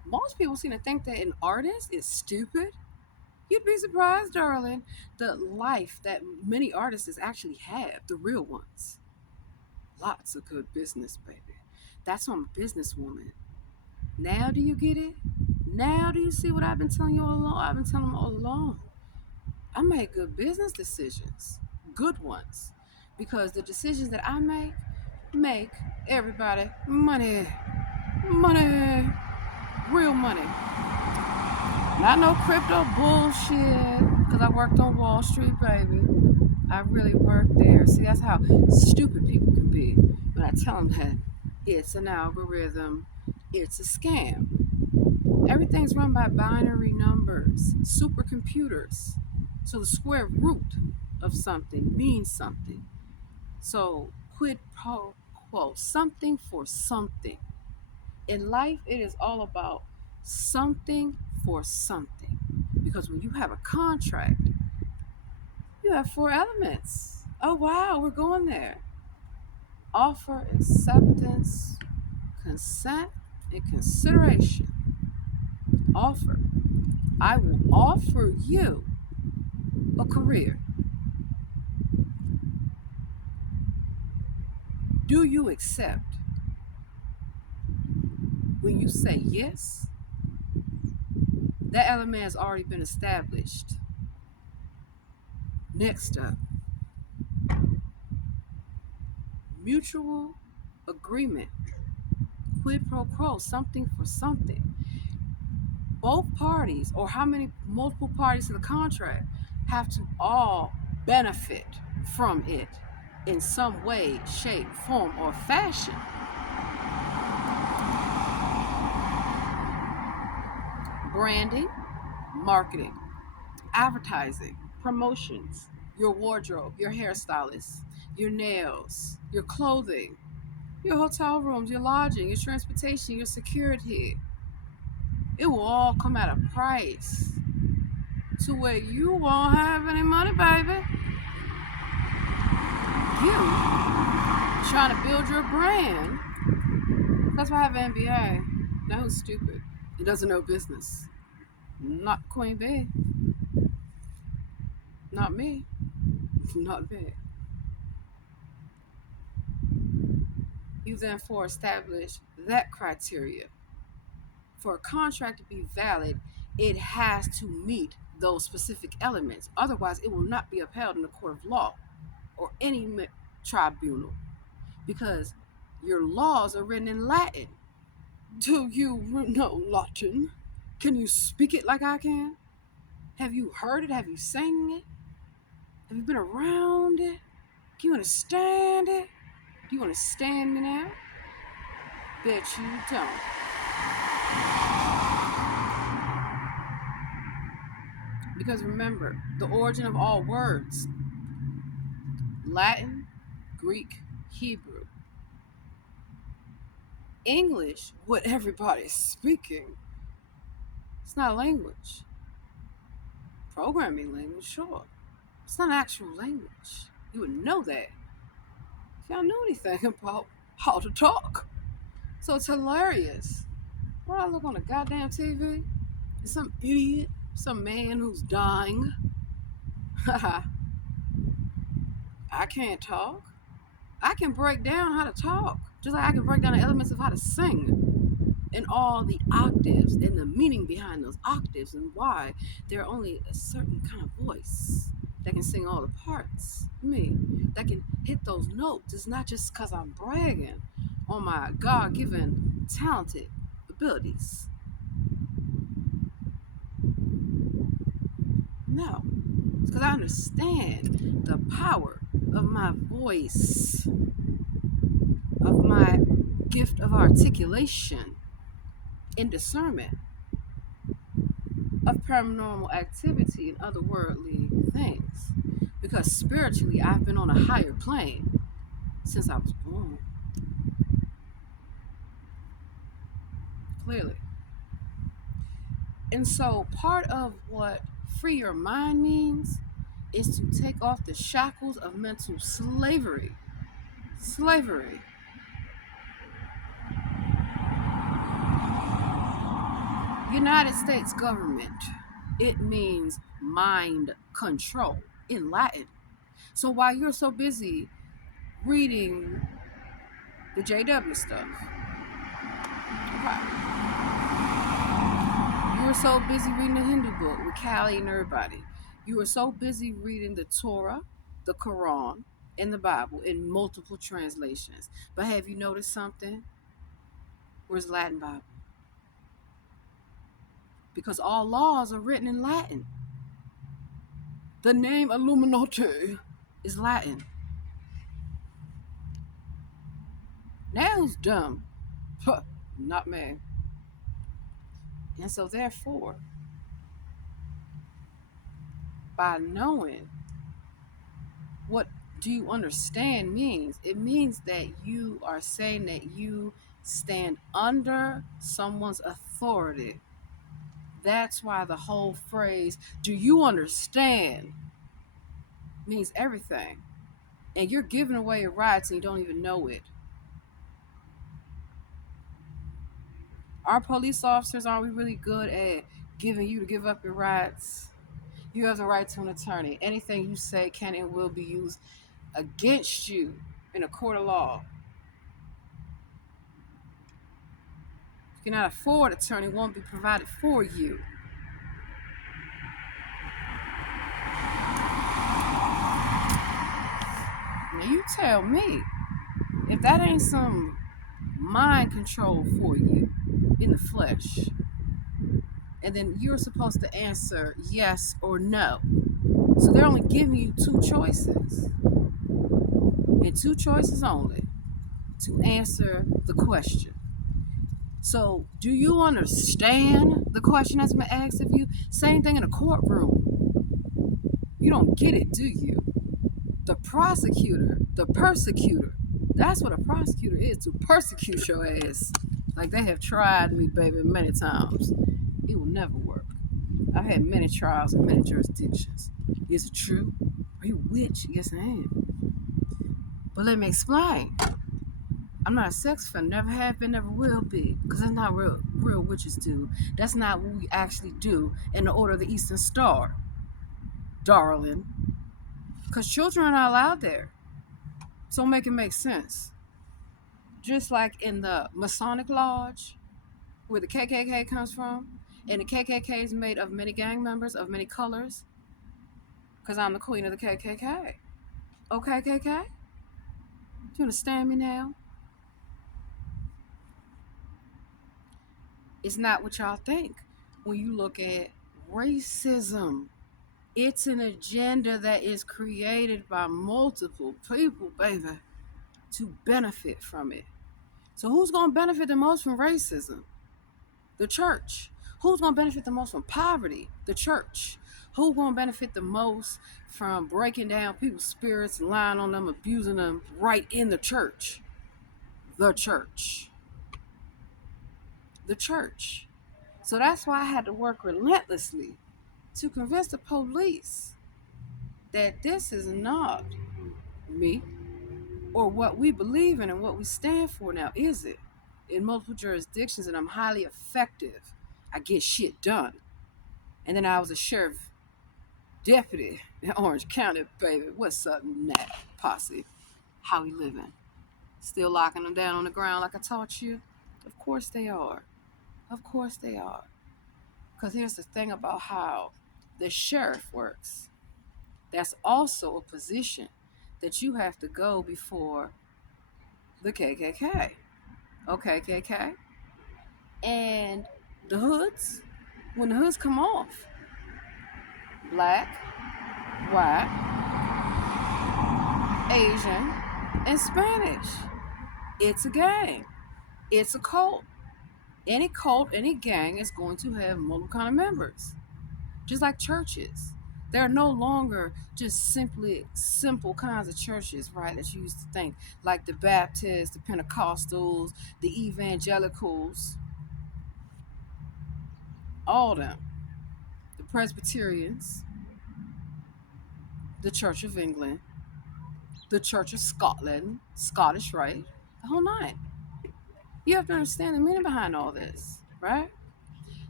Most people seem to think that an artist is stupid. You'd be surprised, darling, the life that many artists actually have, the real ones. Lots of good business, baby. That's why I'm a businesswoman. Now do you get it? Now do you see what I've been telling you all along? I've been telling them all along. I make good business decisions, good ones, because the decisions that I make everybody money, money, real money. Not no crypto bullshit, because I worked on Wall Street, baby. I really worked there. See, that's how stupid people can be when I tell them that it's an algorithm, it's a scam. Everything's run by binary numbers, supercomputers. So the square root of something means something. So quid pro quo, something for something. In life, it is all about something for something. Because when you have a contract, you have four elements. Oh, wow, we're going there. Offer, acceptance, consent, and consideration. Offer. I will offer you a career. Do you accept? When you say yes, that element has already been established. Next up, mutual agreement. Quid pro quo, something for something. Both parties, or how many multiple parties to the contract, have to all benefit from it in some way, shape, form, or fashion. Branding, marketing, advertising, promotions, your wardrobe, your hairstylist, your nails, your clothing, your hotel rooms, your lodging, your transportation, your security. It will all come at a price to where you won't have any money, baby. You trying to build your brand. That's why I have an MBA. Now who's stupid? He doesn't know business. Not Queen Bee. Not me. Not me. You therefore establish that criteria. For a contract to be valid, it has to meet those specific elements. Otherwise, it will not be upheld in the court of law or any tribunal because your laws are written in Latin. Do you know Latin? Can you speak it like I can? Have you heard it? Have you sang it? Have you been around it? Do you understand it? Do you understand me now? Bet you don't. Because remember, the origin of all words, Latin, Greek, Hebrew. English, what everybody's speaking, it's not a language. Programming language, sure. It's not an actual language. You would know that if y'all knew anything about how to talk. So it's hilarious. When I look on the goddamn TV, it's some idiot, some man who's dying. Haha. I can't talk. I can break down how to talk, just like I can break down the elements of how to sing and all the octaves and the meaning behind those octaves and why they're only a certain kind of voice that can sing all the parts. Me, that can hit those notes. It's not just because I'm bragging on my God-given talented abilities. No, it's because I understand the power of my voice, of my gift of articulation and discernment of paranormal activity and otherworldly things. Because spiritually, I've been on a higher plane since I was born. Clearly. And so, part of what free your mind means is to take off the shackles of mental slavery. Slavery. United States government. It means mind control in Latin. So while you're so busy reading the JW stuff, okay, you were so busy reading the Hindu book with Callie and everybody. You were so busy reading the Torah, the Quran, and the Bible in multiple translations. But have you noticed something? Where's Latin Bible? Because all laws are written in Latin. The name Illuminati is Latin. Now who's dumb? Not me. And so therefore, by knowing what do you understand means, it means that you are saying that you stand under someone's authority. That's why the whole phrase, do you understand, means everything. And you're giving away your rights and you don't even know it. Our police officers, aren't we really good at giving you to give up your rights? You have the right to an attorney. Anything you say can and will be used against you in a court of law. If you cannot afford an attorney, won't be provided for you. Now you tell me, if that ain't some mind control for you in the flesh, and then you're supposed to answer yes or no. So they're only giving you two choices, and two choices only to answer the question. So, do you understand the question that's been asked of you? Same thing in a courtroom. You don't get it, do you? The prosecutor, the persecutor, that's what a prosecutor is, to persecute your ass. Like they have tried me, baby, many times. It will never work. I've had many trials in many jurisdictions. Is it true? Are you a witch? Yes, I am. But let me explain. I'm not a sex offender, never have been, never will be, because that's not real witches do. That's not what we actually do in the Order of the Eastern Star, darling. Because children are not allowed there. So make it make sense. Just like in the Masonic Lodge, where the KKK comes from, and the KKK is made of many gang members of many colors, because I'm the queen of the KKK. Okay, KK? Do you understand me now? It's not what y'all think when you look at racism. It's an agenda that is created by multiple people, baby, to benefit from it. So who's going to benefit the most from racism? The church. Who's going to benefit the most from poverty? The church. Who's going to benefit the most from breaking down people's spirits, lying on them, abusing them right in the church? The church. The church. So that's why I had to work relentlessly to convince the police that this is not me or what we believe in and what we stand for now, is it? In multiple jurisdictions, and I'm highly effective. I get shit done. And then I was a sheriff deputy in Orange County, baby. What's up, Nat Posse? How we living? Still locking them down on the ground like I taught you? Of course they are. Of course they are. Because here's the thing about how the sheriff works. That's also a position that you have to go before the KKK. Okay, KK? And the hoods, when the hoods come off, black, white, Asian, and Spanish, it's a gang. It's a cult. Any cult, any gang is going to have multiple kind of members. Just like churches. They're no longer just simply simple kinds of churches, right, that you used to think, like the Baptists, the Pentecostals, the Evangelicals, all of them, the Presbyterians, the Church of England, the Church of Scotland, Scottish Rite, the whole nine. You have to understand the meaning behind all this, right?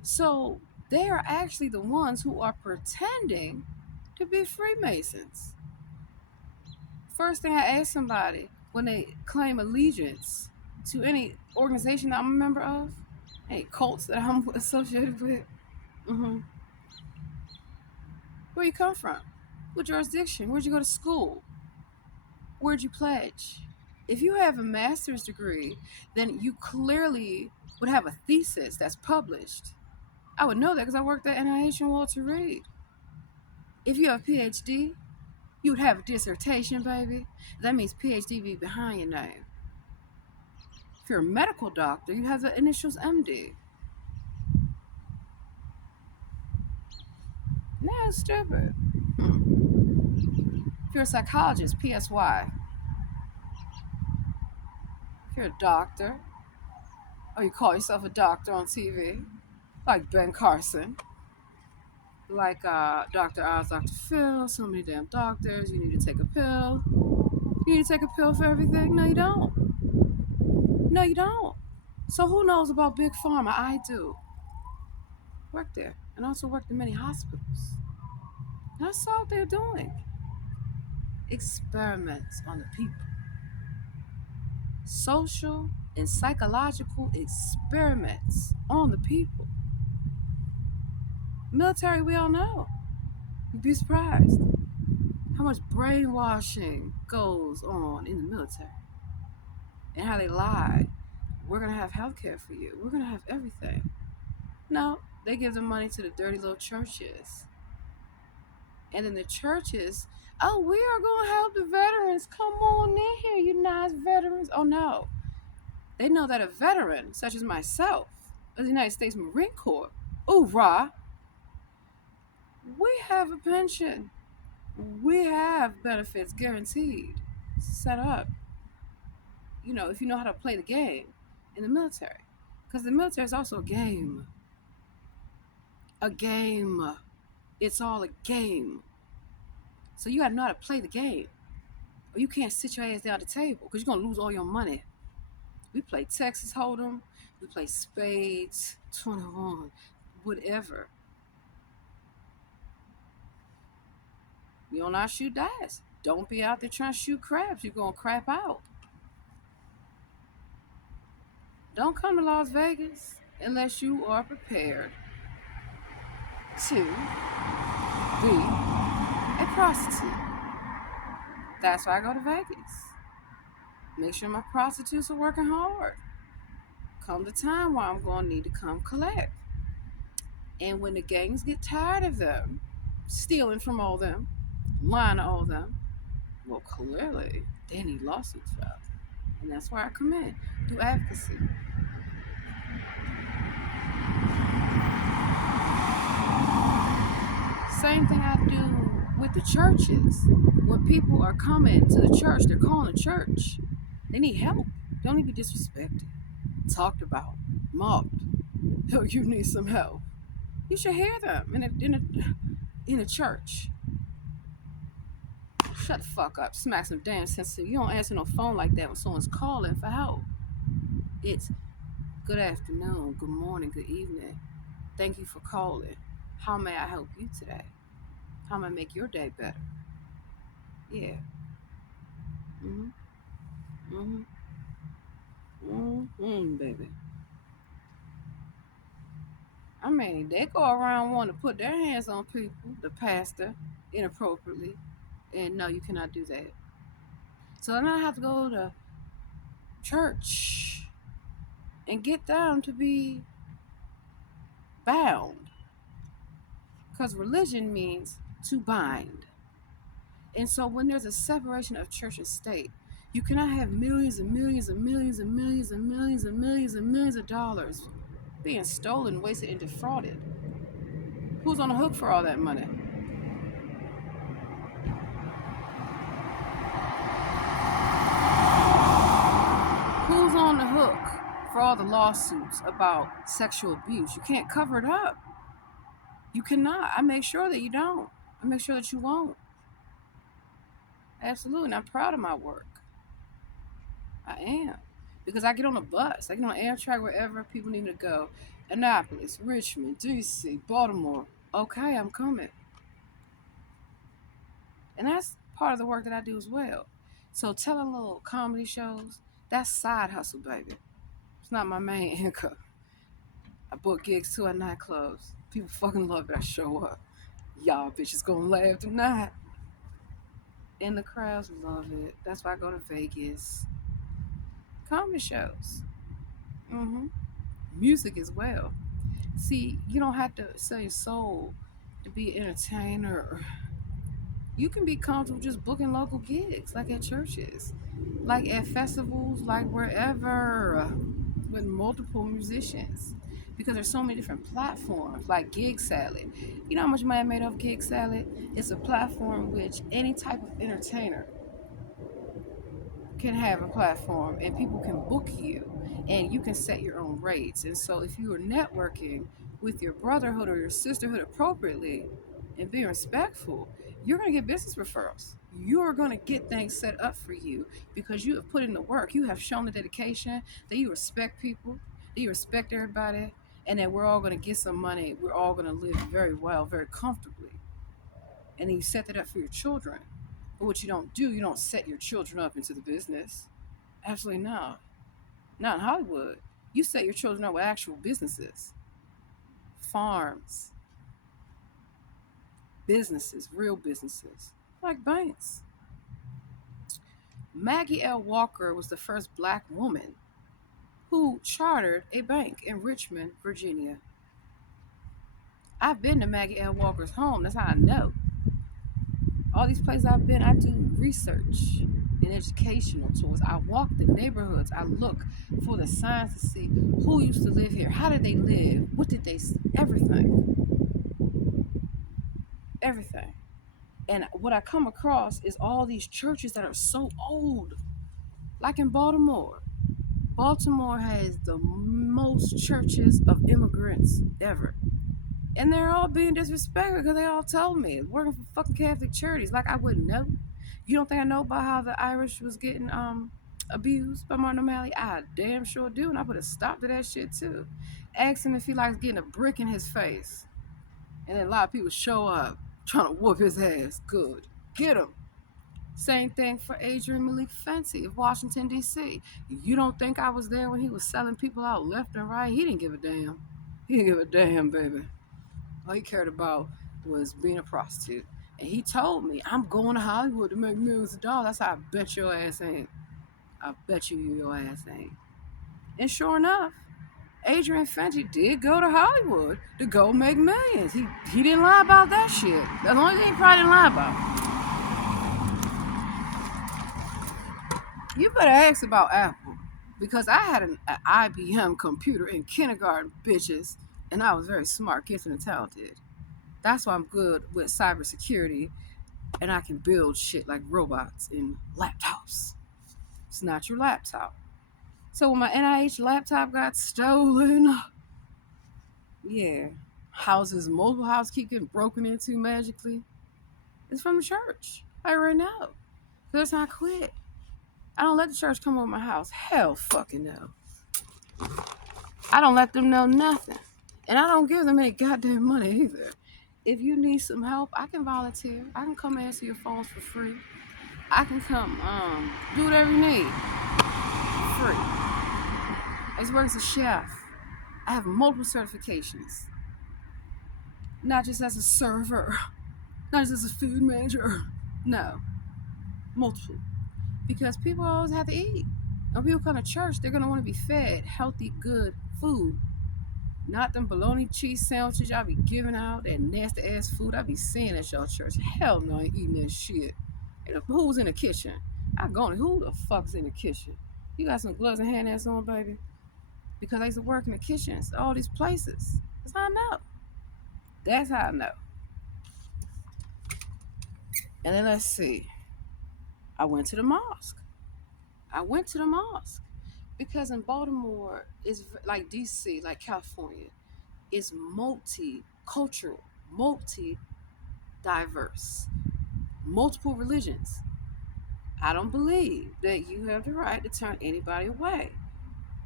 So they are actually the ones who are pretending to be Freemasons. First thing I ask somebody when they claim allegiance to any organization that I'm a member of, any cults that I'm associated with, hmm where you come from? What jurisdiction? Where'd you go to school? Where'd you pledge? If you have a master's degree, then you clearly would have a thesis that's published. I would know that because I worked at NIH and Walter Reed. If you have a PhD, you would have a dissertation, baby. That means PhD be behind your name. If you're a medical doctor, you have the initials MD. No, it's stupid. If you're a psychologist, PSY. If you're a doctor, or you call yourself a doctor on TV, like Ben Carson, like Dr. Oz, Dr. Phil, so many damn doctors, you need to take a pill. You need to take a pill for everything? No, you don't. No, you don't. So who knows about Big Pharma? I do. Work there. And also worked in many hospitals. And I saw what they're doing. Experiments on the people. Social and psychological experiments on the people. Military, we all know. You'd be surprised how much brainwashing goes on in the military and how they lie. We're going to have health care for you. We're going to have everything. No, they give the money to the dirty little churches. And then the churches, oh, we are going to help the veterans. Come on in here, you nice veterans. Oh, no. They know that a veteran, such as myself, of the United States Marine Corps, hoorah, we have a pension. We have benefits guaranteed, set up. You know, if you know how to play the game in the military. Because the military is also a game. A game. It's all a game. So you got to know how to play the game. Or you can't sit your ass down at the table because you're going to lose all your money. We play Texas Hold'em. We play Spades, 21, whatever. We don't not shoot dice. Don't be out there trying to shoot craps. You're going to crap out. Don't come to Las Vegas unless you are prepared to be a prostitute. That's why I go to Vegas. Make sure my prostitutes are working hard. Come the time where I'm going to need to come collect. And when the gangs get tired of them stealing from all them, lying to all them, well, clearly they need lawsuits filed. And that's where I come in, do advocacy. Same thing I do with the churches. When people are coming to the church, they're calling the church. They need help. Don't need to be disrespected, talked about, mocked. Oh, you need some help. You should hear them in a church. Shut the fuck up. Smack some damn sense to you. You don't answer no phone like that when someone's calling for help. It's good afternoon, good morning, good evening. Thank you for calling. How may I help you today? How may I make your day better? Yeah. Mm-hmm. Baby. I mean, they go around wanting to put their hands on people, the pastor, inappropriately. And no, you cannot do that. So then I have to go to church and get them to be bound. Because religion means to bind. And so when there's a separation of church and state, you cannot have millions and millions and millions and millions and millions and millions and millions of dollars being stolen, wasted, and defrauded. Who's on the hook for all that money? Who's on the hook for all the lawsuits about sexual abuse? You can't cover it up. You cannot. I make sure that you don't. I make sure that you won't. Absolutely. And I'm proud of my work. I am. Because I get on a bus, I get on Amtrak, wherever people need me to go, Annapolis, Richmond, DC, Baltimore. Okay, I'm coming. And that's part of the work that I do as well. So telling little comedy shows, that's side hustle, baby. It's not my main income. I book gigs too at nightclubs. People fucking love it. I show up. Y'all bitches gonna laugh tonight. And the crowds love it. That's why I go to Vegas. Comedy shows. hmm Music as well. See, you don't have to sell your soul to be an entertainer. You can be comfortable just booking local gigs, like at churches, like at festivals, like wherever, with multiple musicians. Because there's so many different platforms, like Gig Salad. You know how much money I made off Gig Salad? It's a platform which any type of entertainer can have a platform and people can book you and you can set your own rates. And so if you are networking with your brotherhood or your sisterhood appropriately and being respectful, you're going to get business referrals. You're going to get things set up for you because you have put in the work. You have shown the dedication that you respect people, that you respect everybody, and that we're all going to get some money. We're all going to live very well, very comfortably. And then you set that up for your children. But what you don't do, you don't set your children up into the business. Absolutely not. Not in Hollywood. You set your children up with actual businesses, farms, businesses, real businesses, like banks. Maggie L. Walker was the first black woman who chartered a bank in Richmond, Virginia. I've been to Maggie L. Walker's home. That's how I know. All these places I've been, I do research and educational tours. I walk the neighborhoods. I look for the signs to see who used to live here. How did they live? What did they see? Everything. Everything. And what I come across is all these churches that are so old. Like in Baltimore. Baltimore has the most churches of immigrants ever. And they're all being disrespected because they all told me working for fucking Catholic charities. Like I wouldn't know. You don't think I know about how the Irish was getting abused by Martin O'Malley? I damn sure do, and I put a stop to that shit too. Ask him if he likes getting a brick in his face, and then a lot of people show up trying to whoop his ass. Good, get him. Same thing for Adrian Malik Fenty of Washington D.C. You don't think I was there when he was selling people out left and right? He didn't give a damn. He didn't give a damn, baby. All he cared about was being a prostitute. And he told me, I'm going to Hollywood to make millions of dollars. That's how I bet your ass ain't. I bet you your ass ain't. And sure enough, Adrian Fenty did go to Hollywood to go make millions. He didn't lie about that shit. That's the only thing he probably didn't lie about. You better ask about Apple. Because I had an IBM computer in kindergarten, bitches. And I was very smart, gifted, and talented. That's why I'm good with cybersecurity and I can build shit like robots in laptops. It's not your laptop. So when my NIH laptop got stolen, yeah, multiple houses keep getting broken into magically. It's from the church. I already know. That's how I quit. I don't let the church come over my house. Hell fucking no. I don't let them know nothing. And I don't give them any goddamn money either. If you need some help, I can volunteer. I can come answer your phones for free. I can come do whatever you need. Free. I just work as a chef. I have multiple certifications. Not just as a server. Not just as a food manager. No. Multiple. Because people always have to eat. When people come to church, they're going to want to be fed healthy, good food. Not them bologna cheese sandwiches y'all be giving out, that nasty ass food I be seeing at y'all church. Hell no, I ain't eating that shit. And who's in the kitchen? I'm going, who the fuck's in the kitchen? You got some gloves and hand nets on, baby? Because I used to work in the kitchens, all these places. That's how I know. That's how I know. And then let's see. I went to the mosque. Because in Baltimore, it's like DC, like California, it's multicultural, multi-diverse, multiple religions. I don't believe that you have the right to turn anybody away.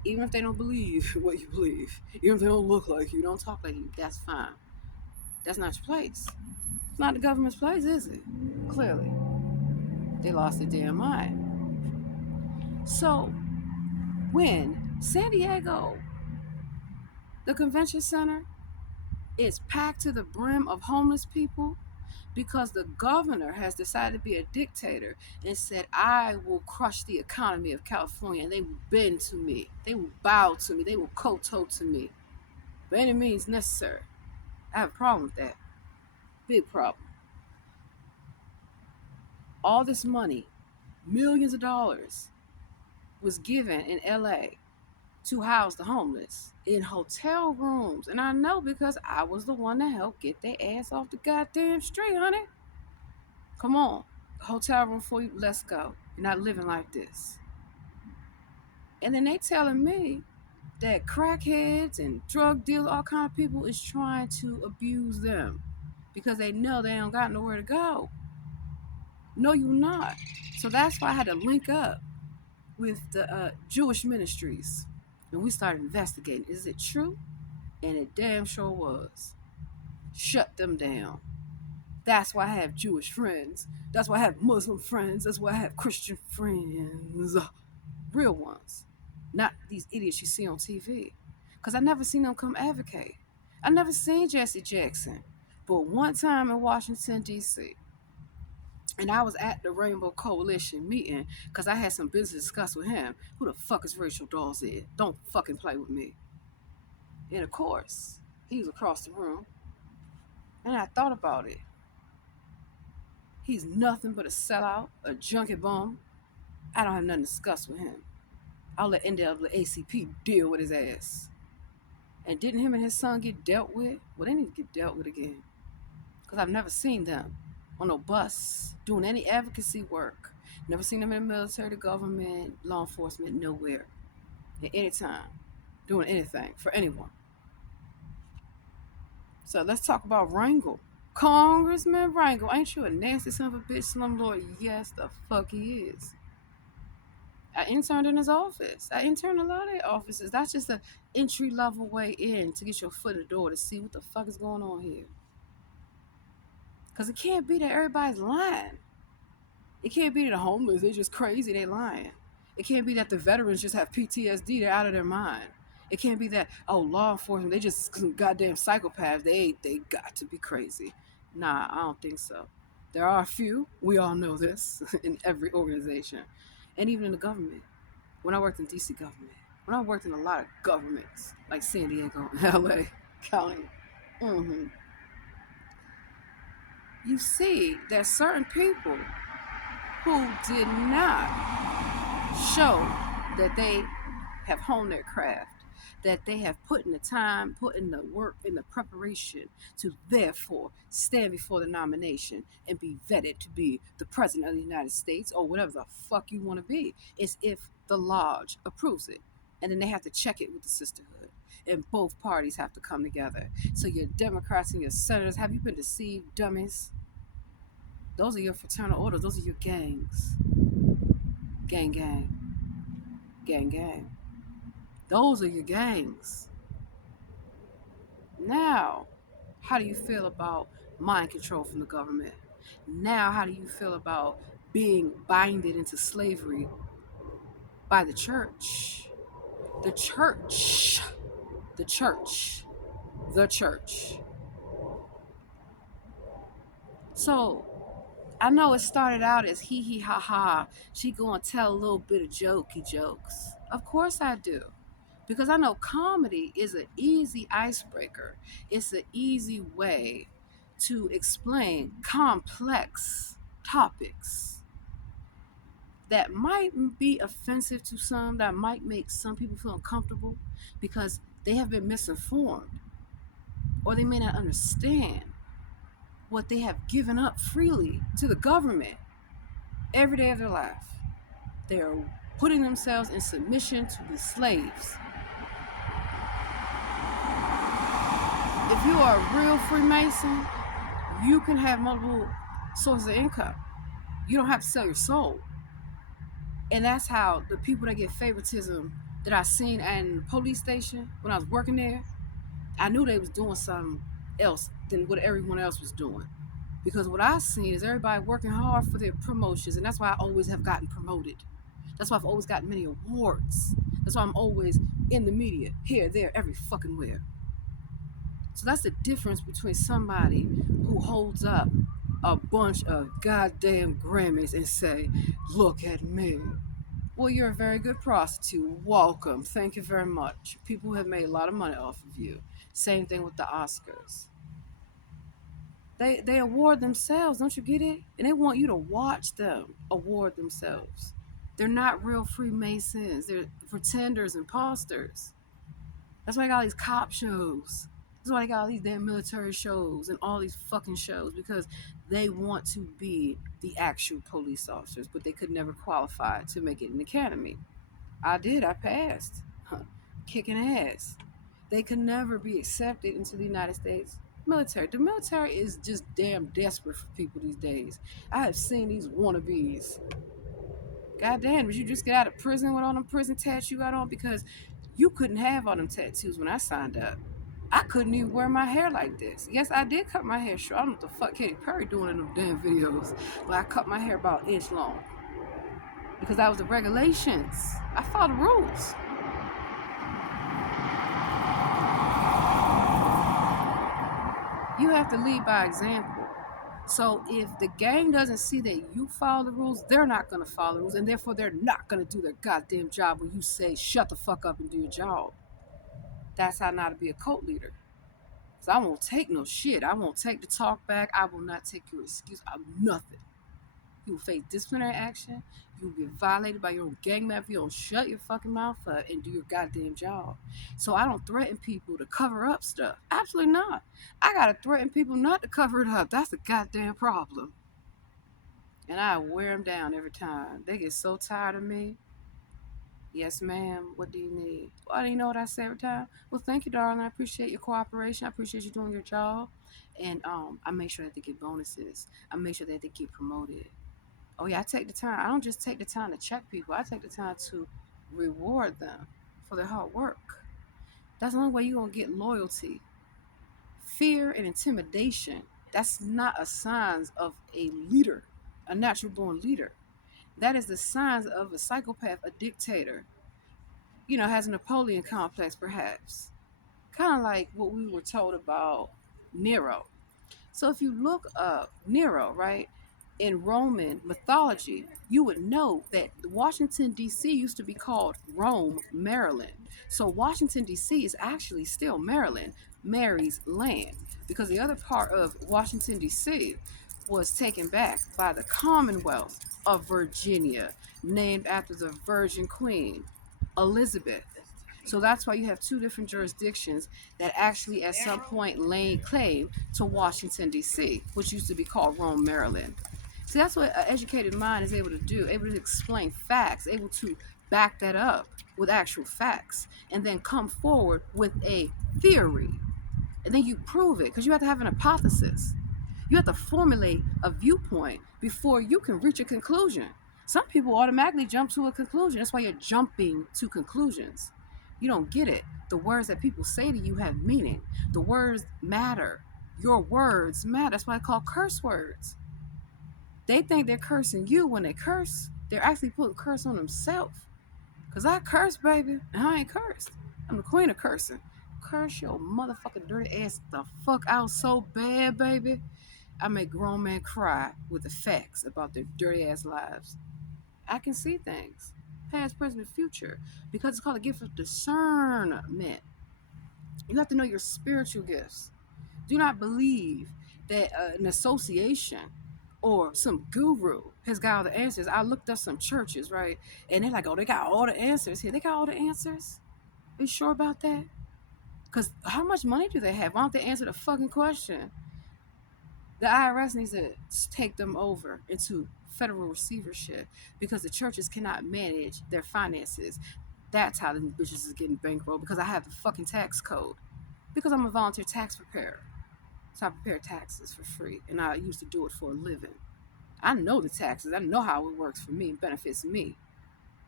Even if they don't believe what you believe, even if they don't look like you, don't talk like you, that's fine. That's not your place. It's not the government's place, is it? Clearly. They lost their damn mind. So, when San Diego, the convention center, is packed to the brim of homeless people because the governor has decided to be a dictator and said, I will crush the economy of California, and they will bend to me. They will bow to me. They will kowtow to me. By any means necessary. I have a problem with that. Big problem. All this money, millions of dollars, was given in LA to house the homeless in hotel rooms. And I know because I was the one that helped get their ass off the goddamn street, honey. Come on. Hotel room for you, let's go. You're not living like this. And then they telling me that crackheads and drug dealers, all kind of people is trying to abuse them because they know they don't got nowhere to go. No, you're not. So that's why I had to link up with the Jewish ministries. And we started investigating. Is it true? And it damn sure was. Shut them down. That's why I have Jewish friends. That's why I have Muslim friends. That's why I have Christian friends. Real ones. Not these idiots you see on TV. Because I never seen them come advocate. I never seen Jesse Jackson. But one time in Washington, D.C., and I was at the Rainbow Coalition meeting because I had some business to discuss with him. Who the fuck is Rachel Dolezal? Don't fucking play with me. And of course, he was across the room. And I thought about it. He's nothing but a sellout, a junkie bum. I don't have nothing to discuss with him. I'll let NAACP deal with his ass. And didn't him and his son get dealt with? Well, they need to get dealt with again. Because I've never seen them on no bus doing any advocacy work. Never seen them in the military, the government, law enforcement, nowhere. At any time. Doing anything for anyone. So let's talk about Rangel. Congressman Rangel. Ain't you a nasty son of a bitch, slumlord? Yes, the fuck he is. I interned in his office. I interned in a lot of their offices. That's just an entry-level way in to get your foot in the door to see what the fuck is going on here. Because it can't be that everybody's lying. It can't be that the homeless, they're just crazy, they lying. It can't be that the veterans just have PTSD, they're out of their mind. It can't be that, oh, law enforcement, they just some goddamn psychopaths, they got to be crazy. Nah, I don't think so. There are a few, we all know this, in every organization. And even in the government. When I worked in DC government, when I worked in a lot of governments, like San Diego, LA County, you see that certain people who did not show that they have honed their craft, that they have put in the time, put in the work, in the preparation to therefore stand before the nomination and be vetted to be the president of the United States or whatever the fuck you want to be. It's if the lodge approves it. And then they have to check it with the sisterhood. And both parties have to come together. So your Democrats and your senators, have you been deceived, dummies? Those are your fraternal orders. Those are your gangs. Gang, gang. Gang, gang. Those are your gangs. Now, how do you feel about mind control from the government? Now, how do you feel about being binded into slavery by the church? The church. The church. The church. So, I know it started out as hee hee ha ha. She gonna tell a little bit of jokey jokes. Of course I do. Because I know comedy is an easy icebreaker. It's an easy way to explain complex topics that might be offensive to some, that might make some people feel uncomfortable because they have been misinformed or they may not understand what they have given up freely to the government every day of their life. They are putting themselves in submission to be slaves. If you are a real Freemason, you can have multiple sources of income. You don't have to sell your soul. And that's how the people that get favoritism that I seen in the police station when I was working there, I knew they was doing something else than what everyone else was doing. Because what I seen is everybody working hard for their promotions, and that's why I always have gotten promoted. That's why I've always gotten many awards. That's why I'm always in the media, here, there, every fucking where. So that's the difference between somebody who holds up a bunch of goddamn Grammys and say, look at me. Well, you're a very good prostitute. Welcome. Thank you very much. People have made a lot of money off of you. Same thing with the Oscars. They award themselves, don't you get it? And they want you to watch them award themselves. They're not real Freemasons. They're pretenders, imposters. That's why I got all these cop shows. That's why they got all these damn military shows and all these fucking shows, because they want to be the actual police officers, but they could never qualify to make it an academy. I did. I passed. Kicking ass. They could never be accepted into the United States military. The military is just damn desperate for people these days. I have seen these wannabes. God damn, did you just get out of prison with all them prison tattoos you got on? Because you couldn't have all them tattoos when I signed up. I couldn't even wear my hair like this. Yes, I did cut my hair short. I don't know what the fuck Katy Perry doing in them damn videos. But I cut my hair about an inch long. Because that was the regulations. I followed the rules. You have to lead by example. So if the gang doesn't see that you follow the rules, they're not going to follow the rules, and therefore they're not going to do their goddamn job when you say, shut the fuck up and do your job. That's how not to be a cult leader. Because I won't take no shit. I won't take the talk back. I will not take your excuse. I'm nothing. You will face disciplinary action. You will get violated by your own gang member if you don't shut your fucking mouth up and do your goddamn job. So I don't threaten people to cover up stuff. Absolutely not. I gotta threaten people not to cover it up. That's a goddamn problem. And I wear them down every time. They get so tired of me. Yes, ma'am. What do you need? Well, do you know what I say every time? Well, thank you, darling. I appreciate your cooperation. I appreciate you doing your job. And I make sure that they get bonuses. I make sure that they get promoted. Oh yeah, I take the time. I don't just take the time to check people. I take the time to reward them for their hard work. That's the only way you're gonna get loyalty. Fear and intimidation, that's not a sign of a leader, a natural born leader. That is the signs of a psychopath, a dictator. Has a Napoleon complex perhaps. Kind of like what we were told about Nero. So if you look up Nero, right, in Roman mythology, you would know that Washington, D.C. used to be called Rome, Maryland. So Washington, D.C. is actually still Maryland, Mary's land, because the other part of Washington, D.C. was taken back by the Commonwealth of Virginia, named after the Virgin Queen, Elizabeth. So that's why you have two different jurisdictions that actually at some point laid claim to Washington, D.C., which used to be called Rome, Maryland. See, that's what an educated mind is able to do, able to explain facts, able to back that up with actual facts, and then come forward with a theory. And then you prove it, because you have to have an hypothesis. You have to formulate a viewpoint before you can reach a conclusion. Some people automatically jump to a conclusion. That's why you're jumping to conclusions. You don't get it. The words that people say to you have meaning. The words matter. Your words matter. That's why I call curse words. They think they're cursing you when they curse. They're actually putting curse on themselves. Because I curse, baby, and I ain't cursed. I'm the queen of cursing. Curse your motherfucking dirty ass the fuck out so bad, baby. I make grown men cry with the facts about their dirty ass lives. I can see things, past, present, and future, because it's called a gift of discernment. You have to know your spiritual gifts. Do not believe that an association or some guru has got all the answers. I looked up some churches, right? And they're like, oh, they got all the answers here. They got all the answers? Are you sure about that? Because how much money do they have? Why don't they answer the fucking question? The IRS needs to take them over into federal receivership because the churches cannot manage their finances. That's how the bitches is getting bankrolled, because I have the fucking tax code. Because I'm a volunteer tax preparer. So I prepare taxes for free, and I used to do it for a living. I know the taxes. I know how it works for me. It benefits me.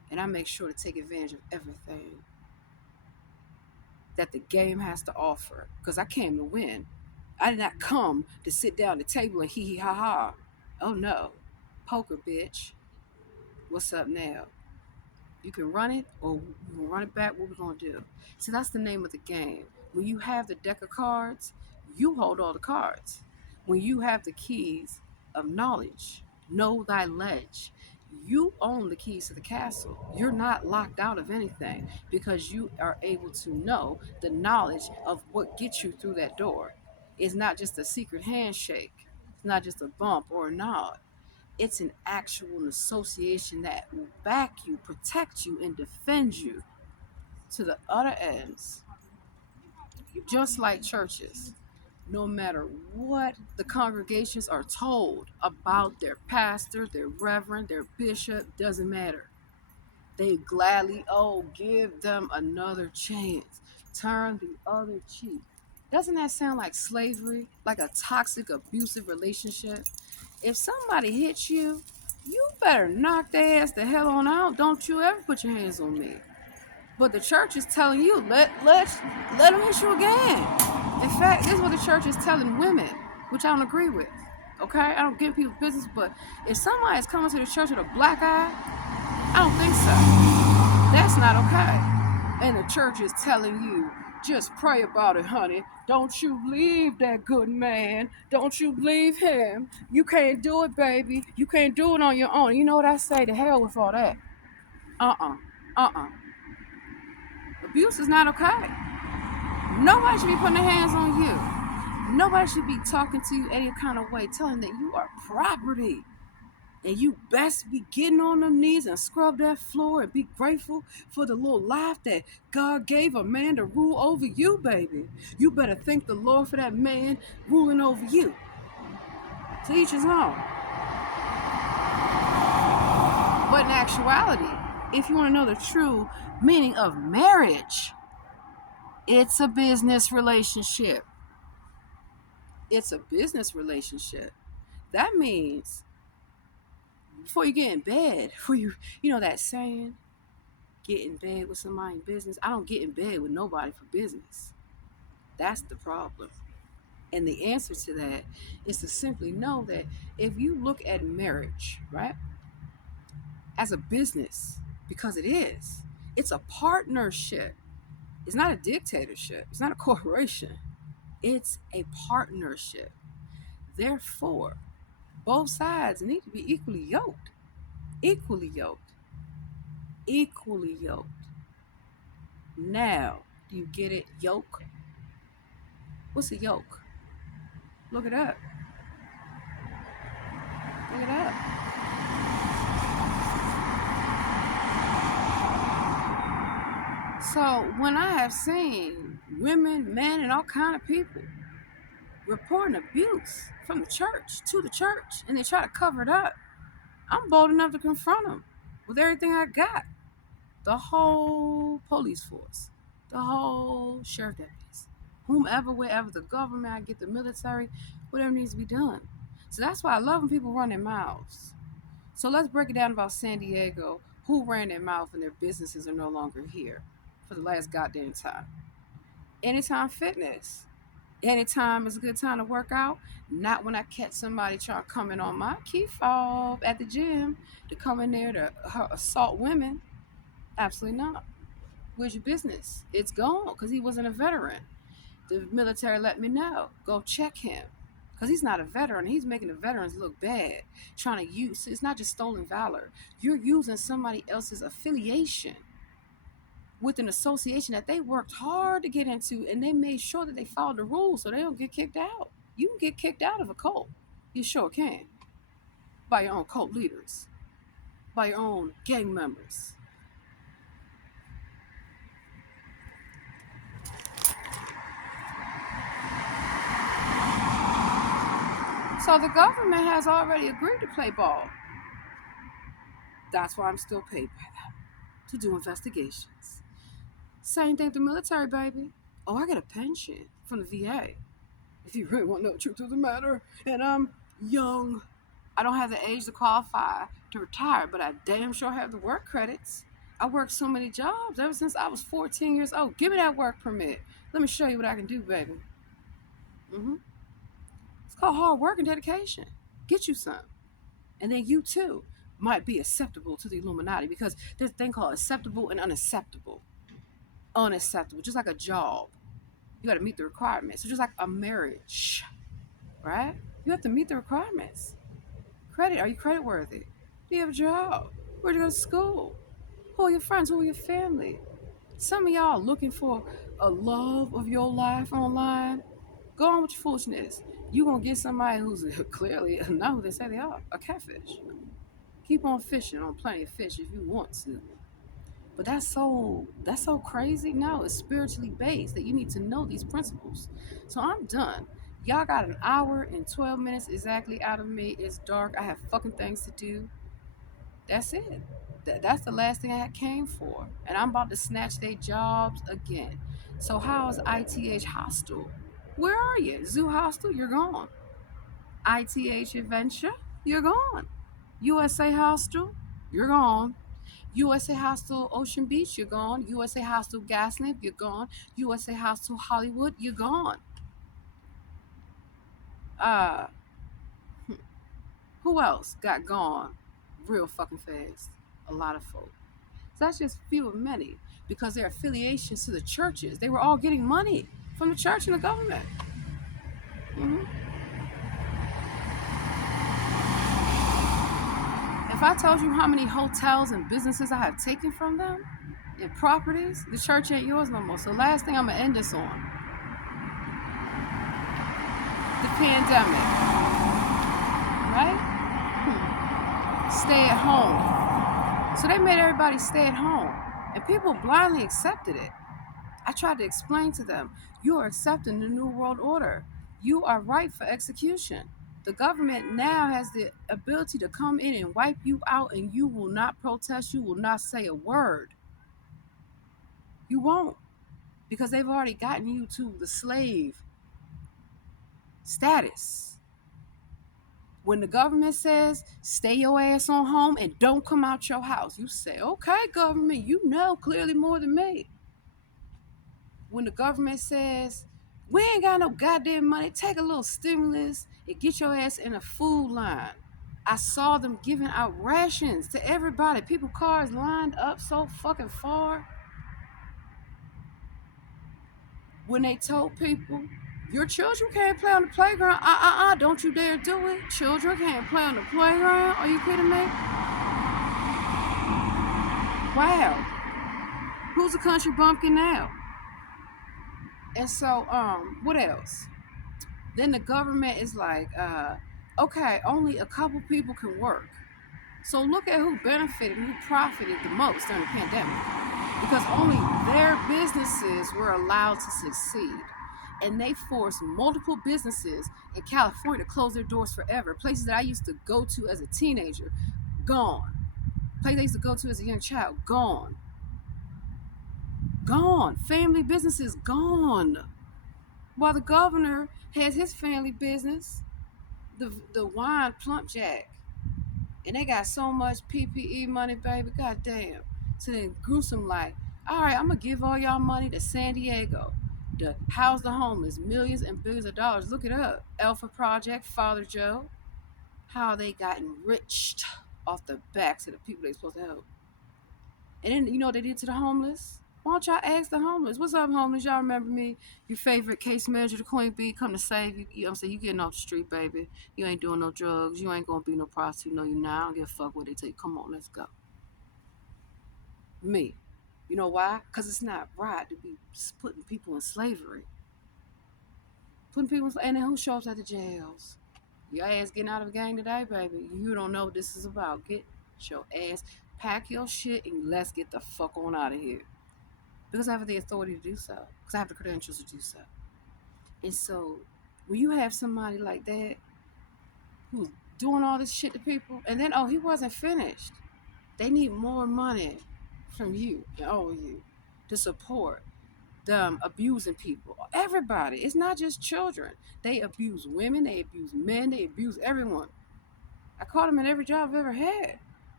and I make sure to take advantage of everything that the game has to offer because I came to win. I did not come to sit down at the table and hee hee ha ha. Oh no. Poker, bitch. What's up now? You can run it or you can run it back. What we gonna do? See, that's the name of the game. When you have the deck of cards, you hold all the cards. When you have the keys of knowledge, know thy ledge. You own the keys to the castle. You're not locked out of anything because you are able to know the knowledge of what gets you through that door. It's not just a secret handshake. It's not just a bump or a nod. It's an actual association that will back you, protect you, and defend you to the other ends. Just like churches, no matter what the congregations are told about their pastor, their reverend, their bishop, doesn't matter. They gladly, give them another chance. Turn the other cheek. Doesn't that sound like slavery? Like a toxic, abusive relationship? If somebody hits you, you better knock their ass the hell on out. Don't you ever put your hands on me. But the church is telling you, let them hit you again. In fact, this is what the church is telling women, which I don't agree with. Okay? I don't get people's business, but if somebody is coming to the church with a black eye, I don't think so. That's not okay. And the church is telling you, just pray about it, honey. Don't you leave that good man. Don't you leave him. You can't do it, baby. You can't do it on your own. You know what I say? To hell with all that. Uh-uh. Uh-uh. Abuse is not okay. Nobody should be putting their hands on you. Nobody should be talking to you any kind of way, telling that you are property. And you best be getting on them knees and scrub that floor and be grateful for the little life that God gave a man to rule over you, baby. You better thank the Lord for that man ruling over you. To each his own. But in actuality, if you want to know the true meaning of marriage, it's a business relationship. It's a business relationship. That means before you get in bed, you know that saying, get in bed with somebody in business. I don't get in bed with nobody for business. That's the problem. And the answer to that is to simply know that if you look at marriage, right, as a business, because it's a partnership. It's not a dictatorship. It's not a corporation. It's a partnership. Therefore, both sides need to be equally yoked. Equally yoked. Equally yoked. Now, do you get it? Yoke? What's a yoke? Look it up. Look it up. So when I have seen women, men, and all kind of people reporting abuse from the church to the church, and they try to cover it up, I'm bold enough to confront them with everything I got. The whole police force, the whole sheriff deputies, whomever, wherever, the government, I get the military, whatever needs to be done. So that's why I love when people run their mouths. So let's break it down about San Diego, who ran their mouth and their businesses are no longer here for the last goddamn time. Anytime Fitness. Anytime is a good time to work out. Not when I catch somebody trying to come in on my key fob at the gym to come in there to assault women. Absolutely not. Where's your business? It's gone because he wasn't a veteran. The military let me know. Go check him. Because he's not a veteran. He's making the veterans look bad. Trying to use, it's not just stolen valor. You're using somebody else's affiliation with an association that they worked hard to get into, and they made sure that they followed the rules so they don't get kicked out. You can get kicked out of a cult. You sure can. By your own cult leaders. By your own gang members. So the government has already agreed to play ball. That's why I'm still paid by them to do investigations. Same thing with the military, baby. Oh, I get a pension from the VA. If you really want to know the truth of the matter, and I'm young, I don't have the age to qualify to retire, but I damn sure have the work credits. I worked so many jobs ever since I was 14 years old. Give me that work permit. Let me show you what I can do, baby. hmm It's called hard work and dedication. Get you some. And then you too might be acceptable to the Illuminati because there's a thing called acceptable and unacceptable. Unacceptable, just like a job. You got to meet the requirements. So just like a marriage, right? You have to meet the requirements. Credit, are you credit worthy? Do you have a job? Where'd you go to school? Who are your friends? Who are your family? Some of y'all looking for a love of your life online. Go on with your foolishness. You gonna get somebody who's clearly not who they say they are, a catfish. Keep on fishing on plenty of fish if you want to. But that's so crazy. No, it's spiritually based that you need to know these principles. So I'm done. Y'all got an hour and 12 minutes exactly out of me. It's dark. I have fucking things to do. That's it. That's the last thing I came for. And I'm about to snatch their jobs again. So how's ITH Hostel? Where are you? Zoo Hostel, you're gone. ITH Adventure, you're gone. USA Hostel, you're gone. USA Hostel Ocean Beach, you're gone. USA Hostel Gaslamp, you're gone. USA Hostel Hollywood, you're gone. Uh, who else got gone real fucking fast? A lot of folk. So that's just few of many because their affiliations to the churches, they were all getting money from the church and the government. hmm If I told you how many hotels and businesses I have taken from them and properties, the church ain't yours no more. So last thing I'm gonna end this on, the pandemic, right? Stay at home. So they made everybody stay at home, and people blindly accepted it. I tried to explain to them, you are accepting the New World Order. You are ripe for execution. The government now has the ability to come in and wipe you out, and you will not protest. You will not say a word. You won't, because they've already gotten you to the slave status. When the government says, stay your ass on home and don't come out your house, you say, okay, government, you know clearly more than me. When the government says, we ain't got no goddamn money, take a little stimulus and get your ass in a food line. I saw them giving out rations to everybody. People, cars lined up so fucking far. When they told people, your children can't play on the playground. Don't you dare do it. Children can't play on the playground. Are you kidding me? Wow. Who's a country bumpkin now? And so, what else? Then the government is like, okay, only a couple people can work. So look at who benefited and who profited the most during the pandemic. Because only their businesses were allowed to succeed. And they forced multiple businesses in California to close their doors forever. Places that I used to go to as a teenager, gone. Places I used to go to as a young child, gone. Gone. Family businesses, gone. While the governor has his family business, the wine plump jack. And they got so much PPE money, baby. Goddamn. So then gruesome like, all right, I'm gonna give all y'all money to San Diego to house the homeless, millions and billions of dollars. Look it up. Alpha Project, Father Joe. How they got enriched off the backs of the people they supposed to help. And then you know what they did to the homeless? Why don't y'all ask the homeless? What's up, homeless? Y'all remember me? Your favorite case manager, the Queen Bee, come to save you. You know what I'm saying? You getting off the street, baby. You ain't doing no drugs. You ain't gonna be no prostitute. No, you not. I don't give a fuck what they tell you. Come on, let's go. Me. You know why? Because it's not right to be putting people in slavery. Putting people in slavery. And then who shows up at the jails? Your ass getting out of the gang today, baby. You don't know what this is about. Get your ass, pack your shit, and let's get the fuck on out of here. Because I have the authority to do so. Because I have the credentials to do so. And so, when you have somebody like that who's doing all this shit to people, and then, oh, he wasn't finished. They need more money from you and all of you to support them abusing people. Everybody. It's not just children. They abuse women. They abuse men. They abuse everyone. I caught them in every job I've ever had.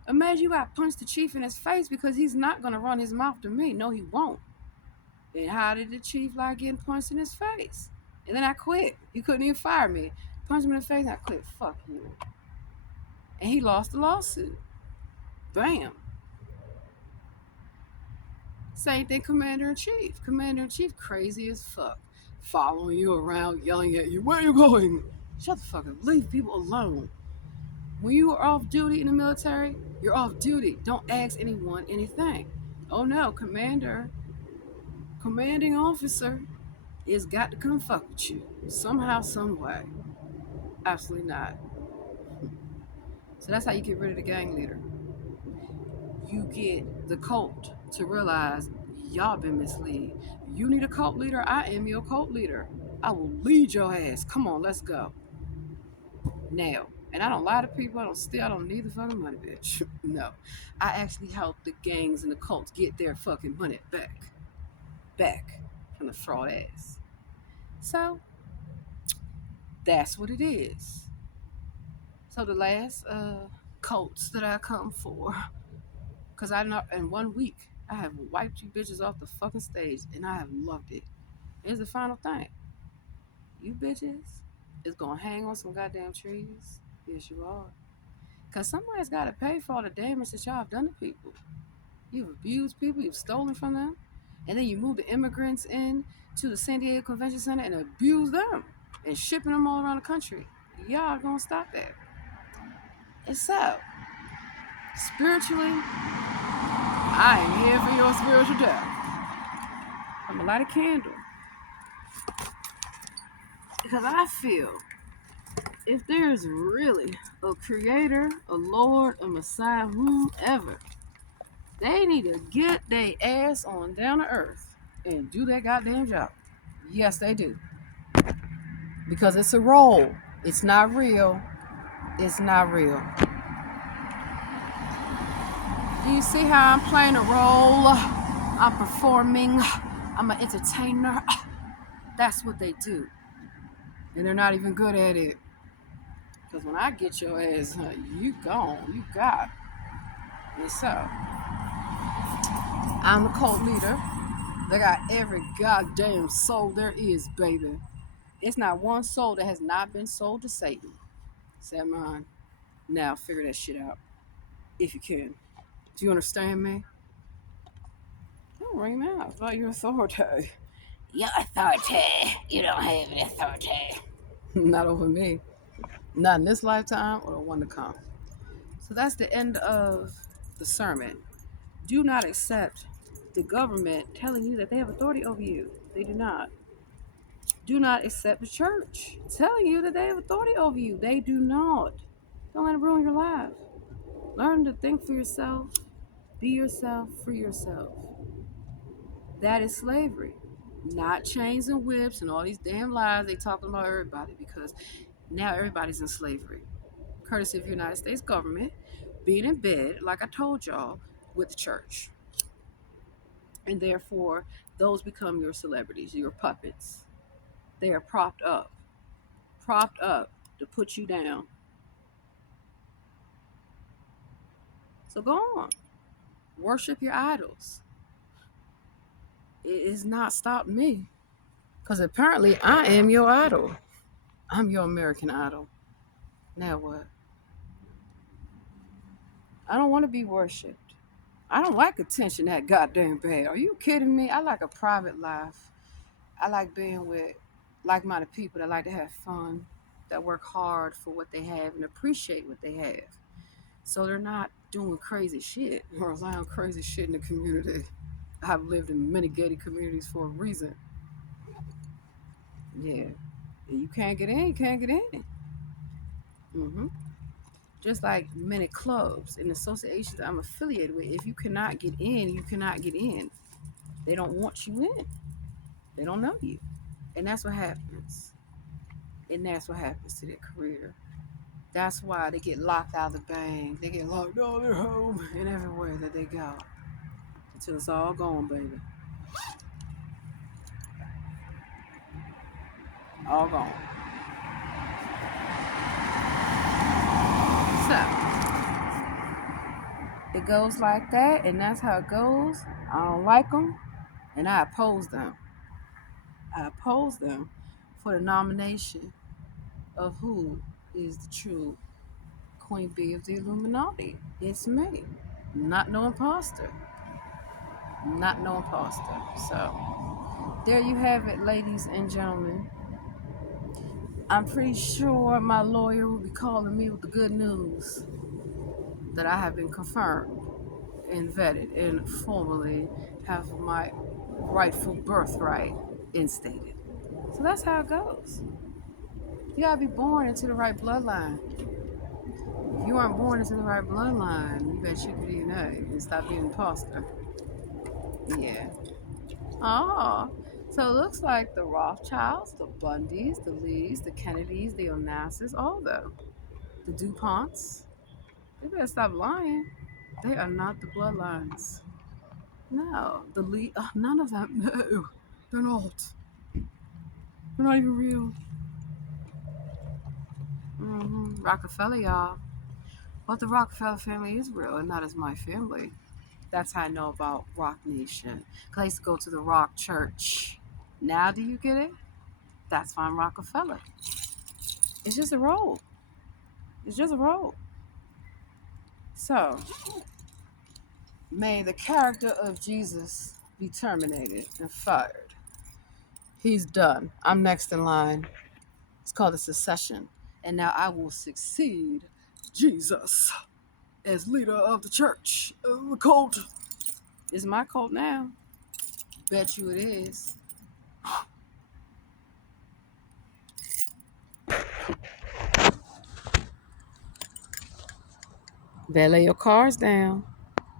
Imagine you got punched the chief in his face because he's not gonna run his mouth to me. No, he won't. And how did the chief like getting punched in his face? And then I quit. He couldn't even fire me. Punched me in the face and I quit. Fuck you. And he lost the lawsuit. Bam. Same thing, Commander in Chief. Commander in Chief, crazy as fuck. Following you around, yelling at you. Where are you going? Shut the fuck up. Leave people alone. When you are off duty in the military, you're off duty. Don't ask anyone anything. Oh no, commanding officer is got to come fuck with you. Somehow, some way. Absolutely not. So that's how you get rid of the gang leader. You get the cult to realize y'all been misled. You need a cult leader, I am your cult leader. I will lead your ass. Come on, let's go. Now, and I don't lie to people, I don't need the fucking money, bitch. No. I actually help the gangs and the cults get their fucking money back from the fraud ass. So that's what it is. So the last cults that I come for, because I know in 1 week I have wiped you bitches off the fucking stage and I have loved it. Here's the final thing. You bitches is gonna hang on some goddamn trees. Yes, you are. Because somebody's got to pay for all the damage that y'all have done to people. You've abused people, you've stolen from them, and then you move the immigrants in to the San Diego Convention Center and abuse them and shipping them all around the country. Y'all gonna stop that. And so, spiritually, I am here for your spiritual death. I'm gonna light a candle. Because I feel if there's really a creator, a Lord, a Messiah, whomever, they need to get their ass on down to earth and do that goddamn job. Yes, they do. Because it's a role. It's not real. It's not real. Do you see how I'm playing a role? I'm performing. I'm an entertainer. That's what they do. And they're not even good at it. Because when I get your ass, you gone. You got. And so, I'm the cult leader. They got every goddamn soul there is, baby. It's not one soul that has not been sold to Satan. Say mine. Now figure that shit out. If you can. Do you understand me? Don't ring me out about your authority. Your authority. You don't have any authority. Not over me. Not in this lifetime or the one to come. So that's the end of the sermon. Do not accept the government telling you that they have authority over you. They do not. Do not accept the church telling you that they have authority over you. They do not. Don't let it ruin your life. Learn to think for yourself. Be yourself. Free yourself. That is slavery. Not chains and whips and all these damn lies they talking about everybody, because now everybody's in slavery. Courtesy of the United States government being in bed, like I told y'all, with the church. And therefore, those become your celebrities, your puppets. They are propped up to put you down. So go on. Worship your idols. It has not stopped me. Because apparently I am your idol. I'm your American Idol. Now what? I don't want to be worshipped. I don't like attention that goddamn bad. Are you kidding me? I like a private life. I like being with like-minded people that like to have fun, that work hard for what they have and appreciate what they have. So they're not doing crazy shit or allowing crazy shit in the community. I've lived in many gated communities for a reason. Yeah. You can't get in, you can't get in. Just like many clubs and associations I'm affiliated with, if you cannot get in, you cannot get in. They don't want you in. They don't know you. And that's what happens. And that's what happens to their career. That's why they get locked out of the bank. They get locked out of their home and everywhere that they go. Until it's all gone, baby. All gone. So, It goes like that, and that's how it goes. I don't like them, and I oppose them. I oppose them for the nomination of who is the true Queen Bee of the Illuminati. It's me. Not no imposter. Not no imposter. So there you have it, ladies and gentlemen. I'm pretty sure my lawyer will be calling me with the good news that I have been confirmed and vetted and formally have my rightful birthright instated. So that's how it goes. You gotta be born into the right bloodline. If you aren't born into the right bloodline, you better check your DNA and stop being an imposter. Yeah. Oh. So it looks like the Rothschilds, the Bundys, the Lees, the Kennedys, the Onassis, all of them. The DuPonts. They better stop lying. They are not the bloodlines. No. The Lee, none of them. No. They're not. They're not even real. Rockefeller, y'all. But the Rockefeller family is real and not as my family. That's how I know about Rock Nation. Because I used to go to the Rock Church. Now, do you get it? That's why I'm Rockefeller. It's just a role. It's just a role. So, may the character of Jesus be terminated and fired. He's done. I'm next in line. It's called a secession. And now I will succeed Jesus as leader of the church. The cult is my cult now. Bet you it is. Better lay your cards down.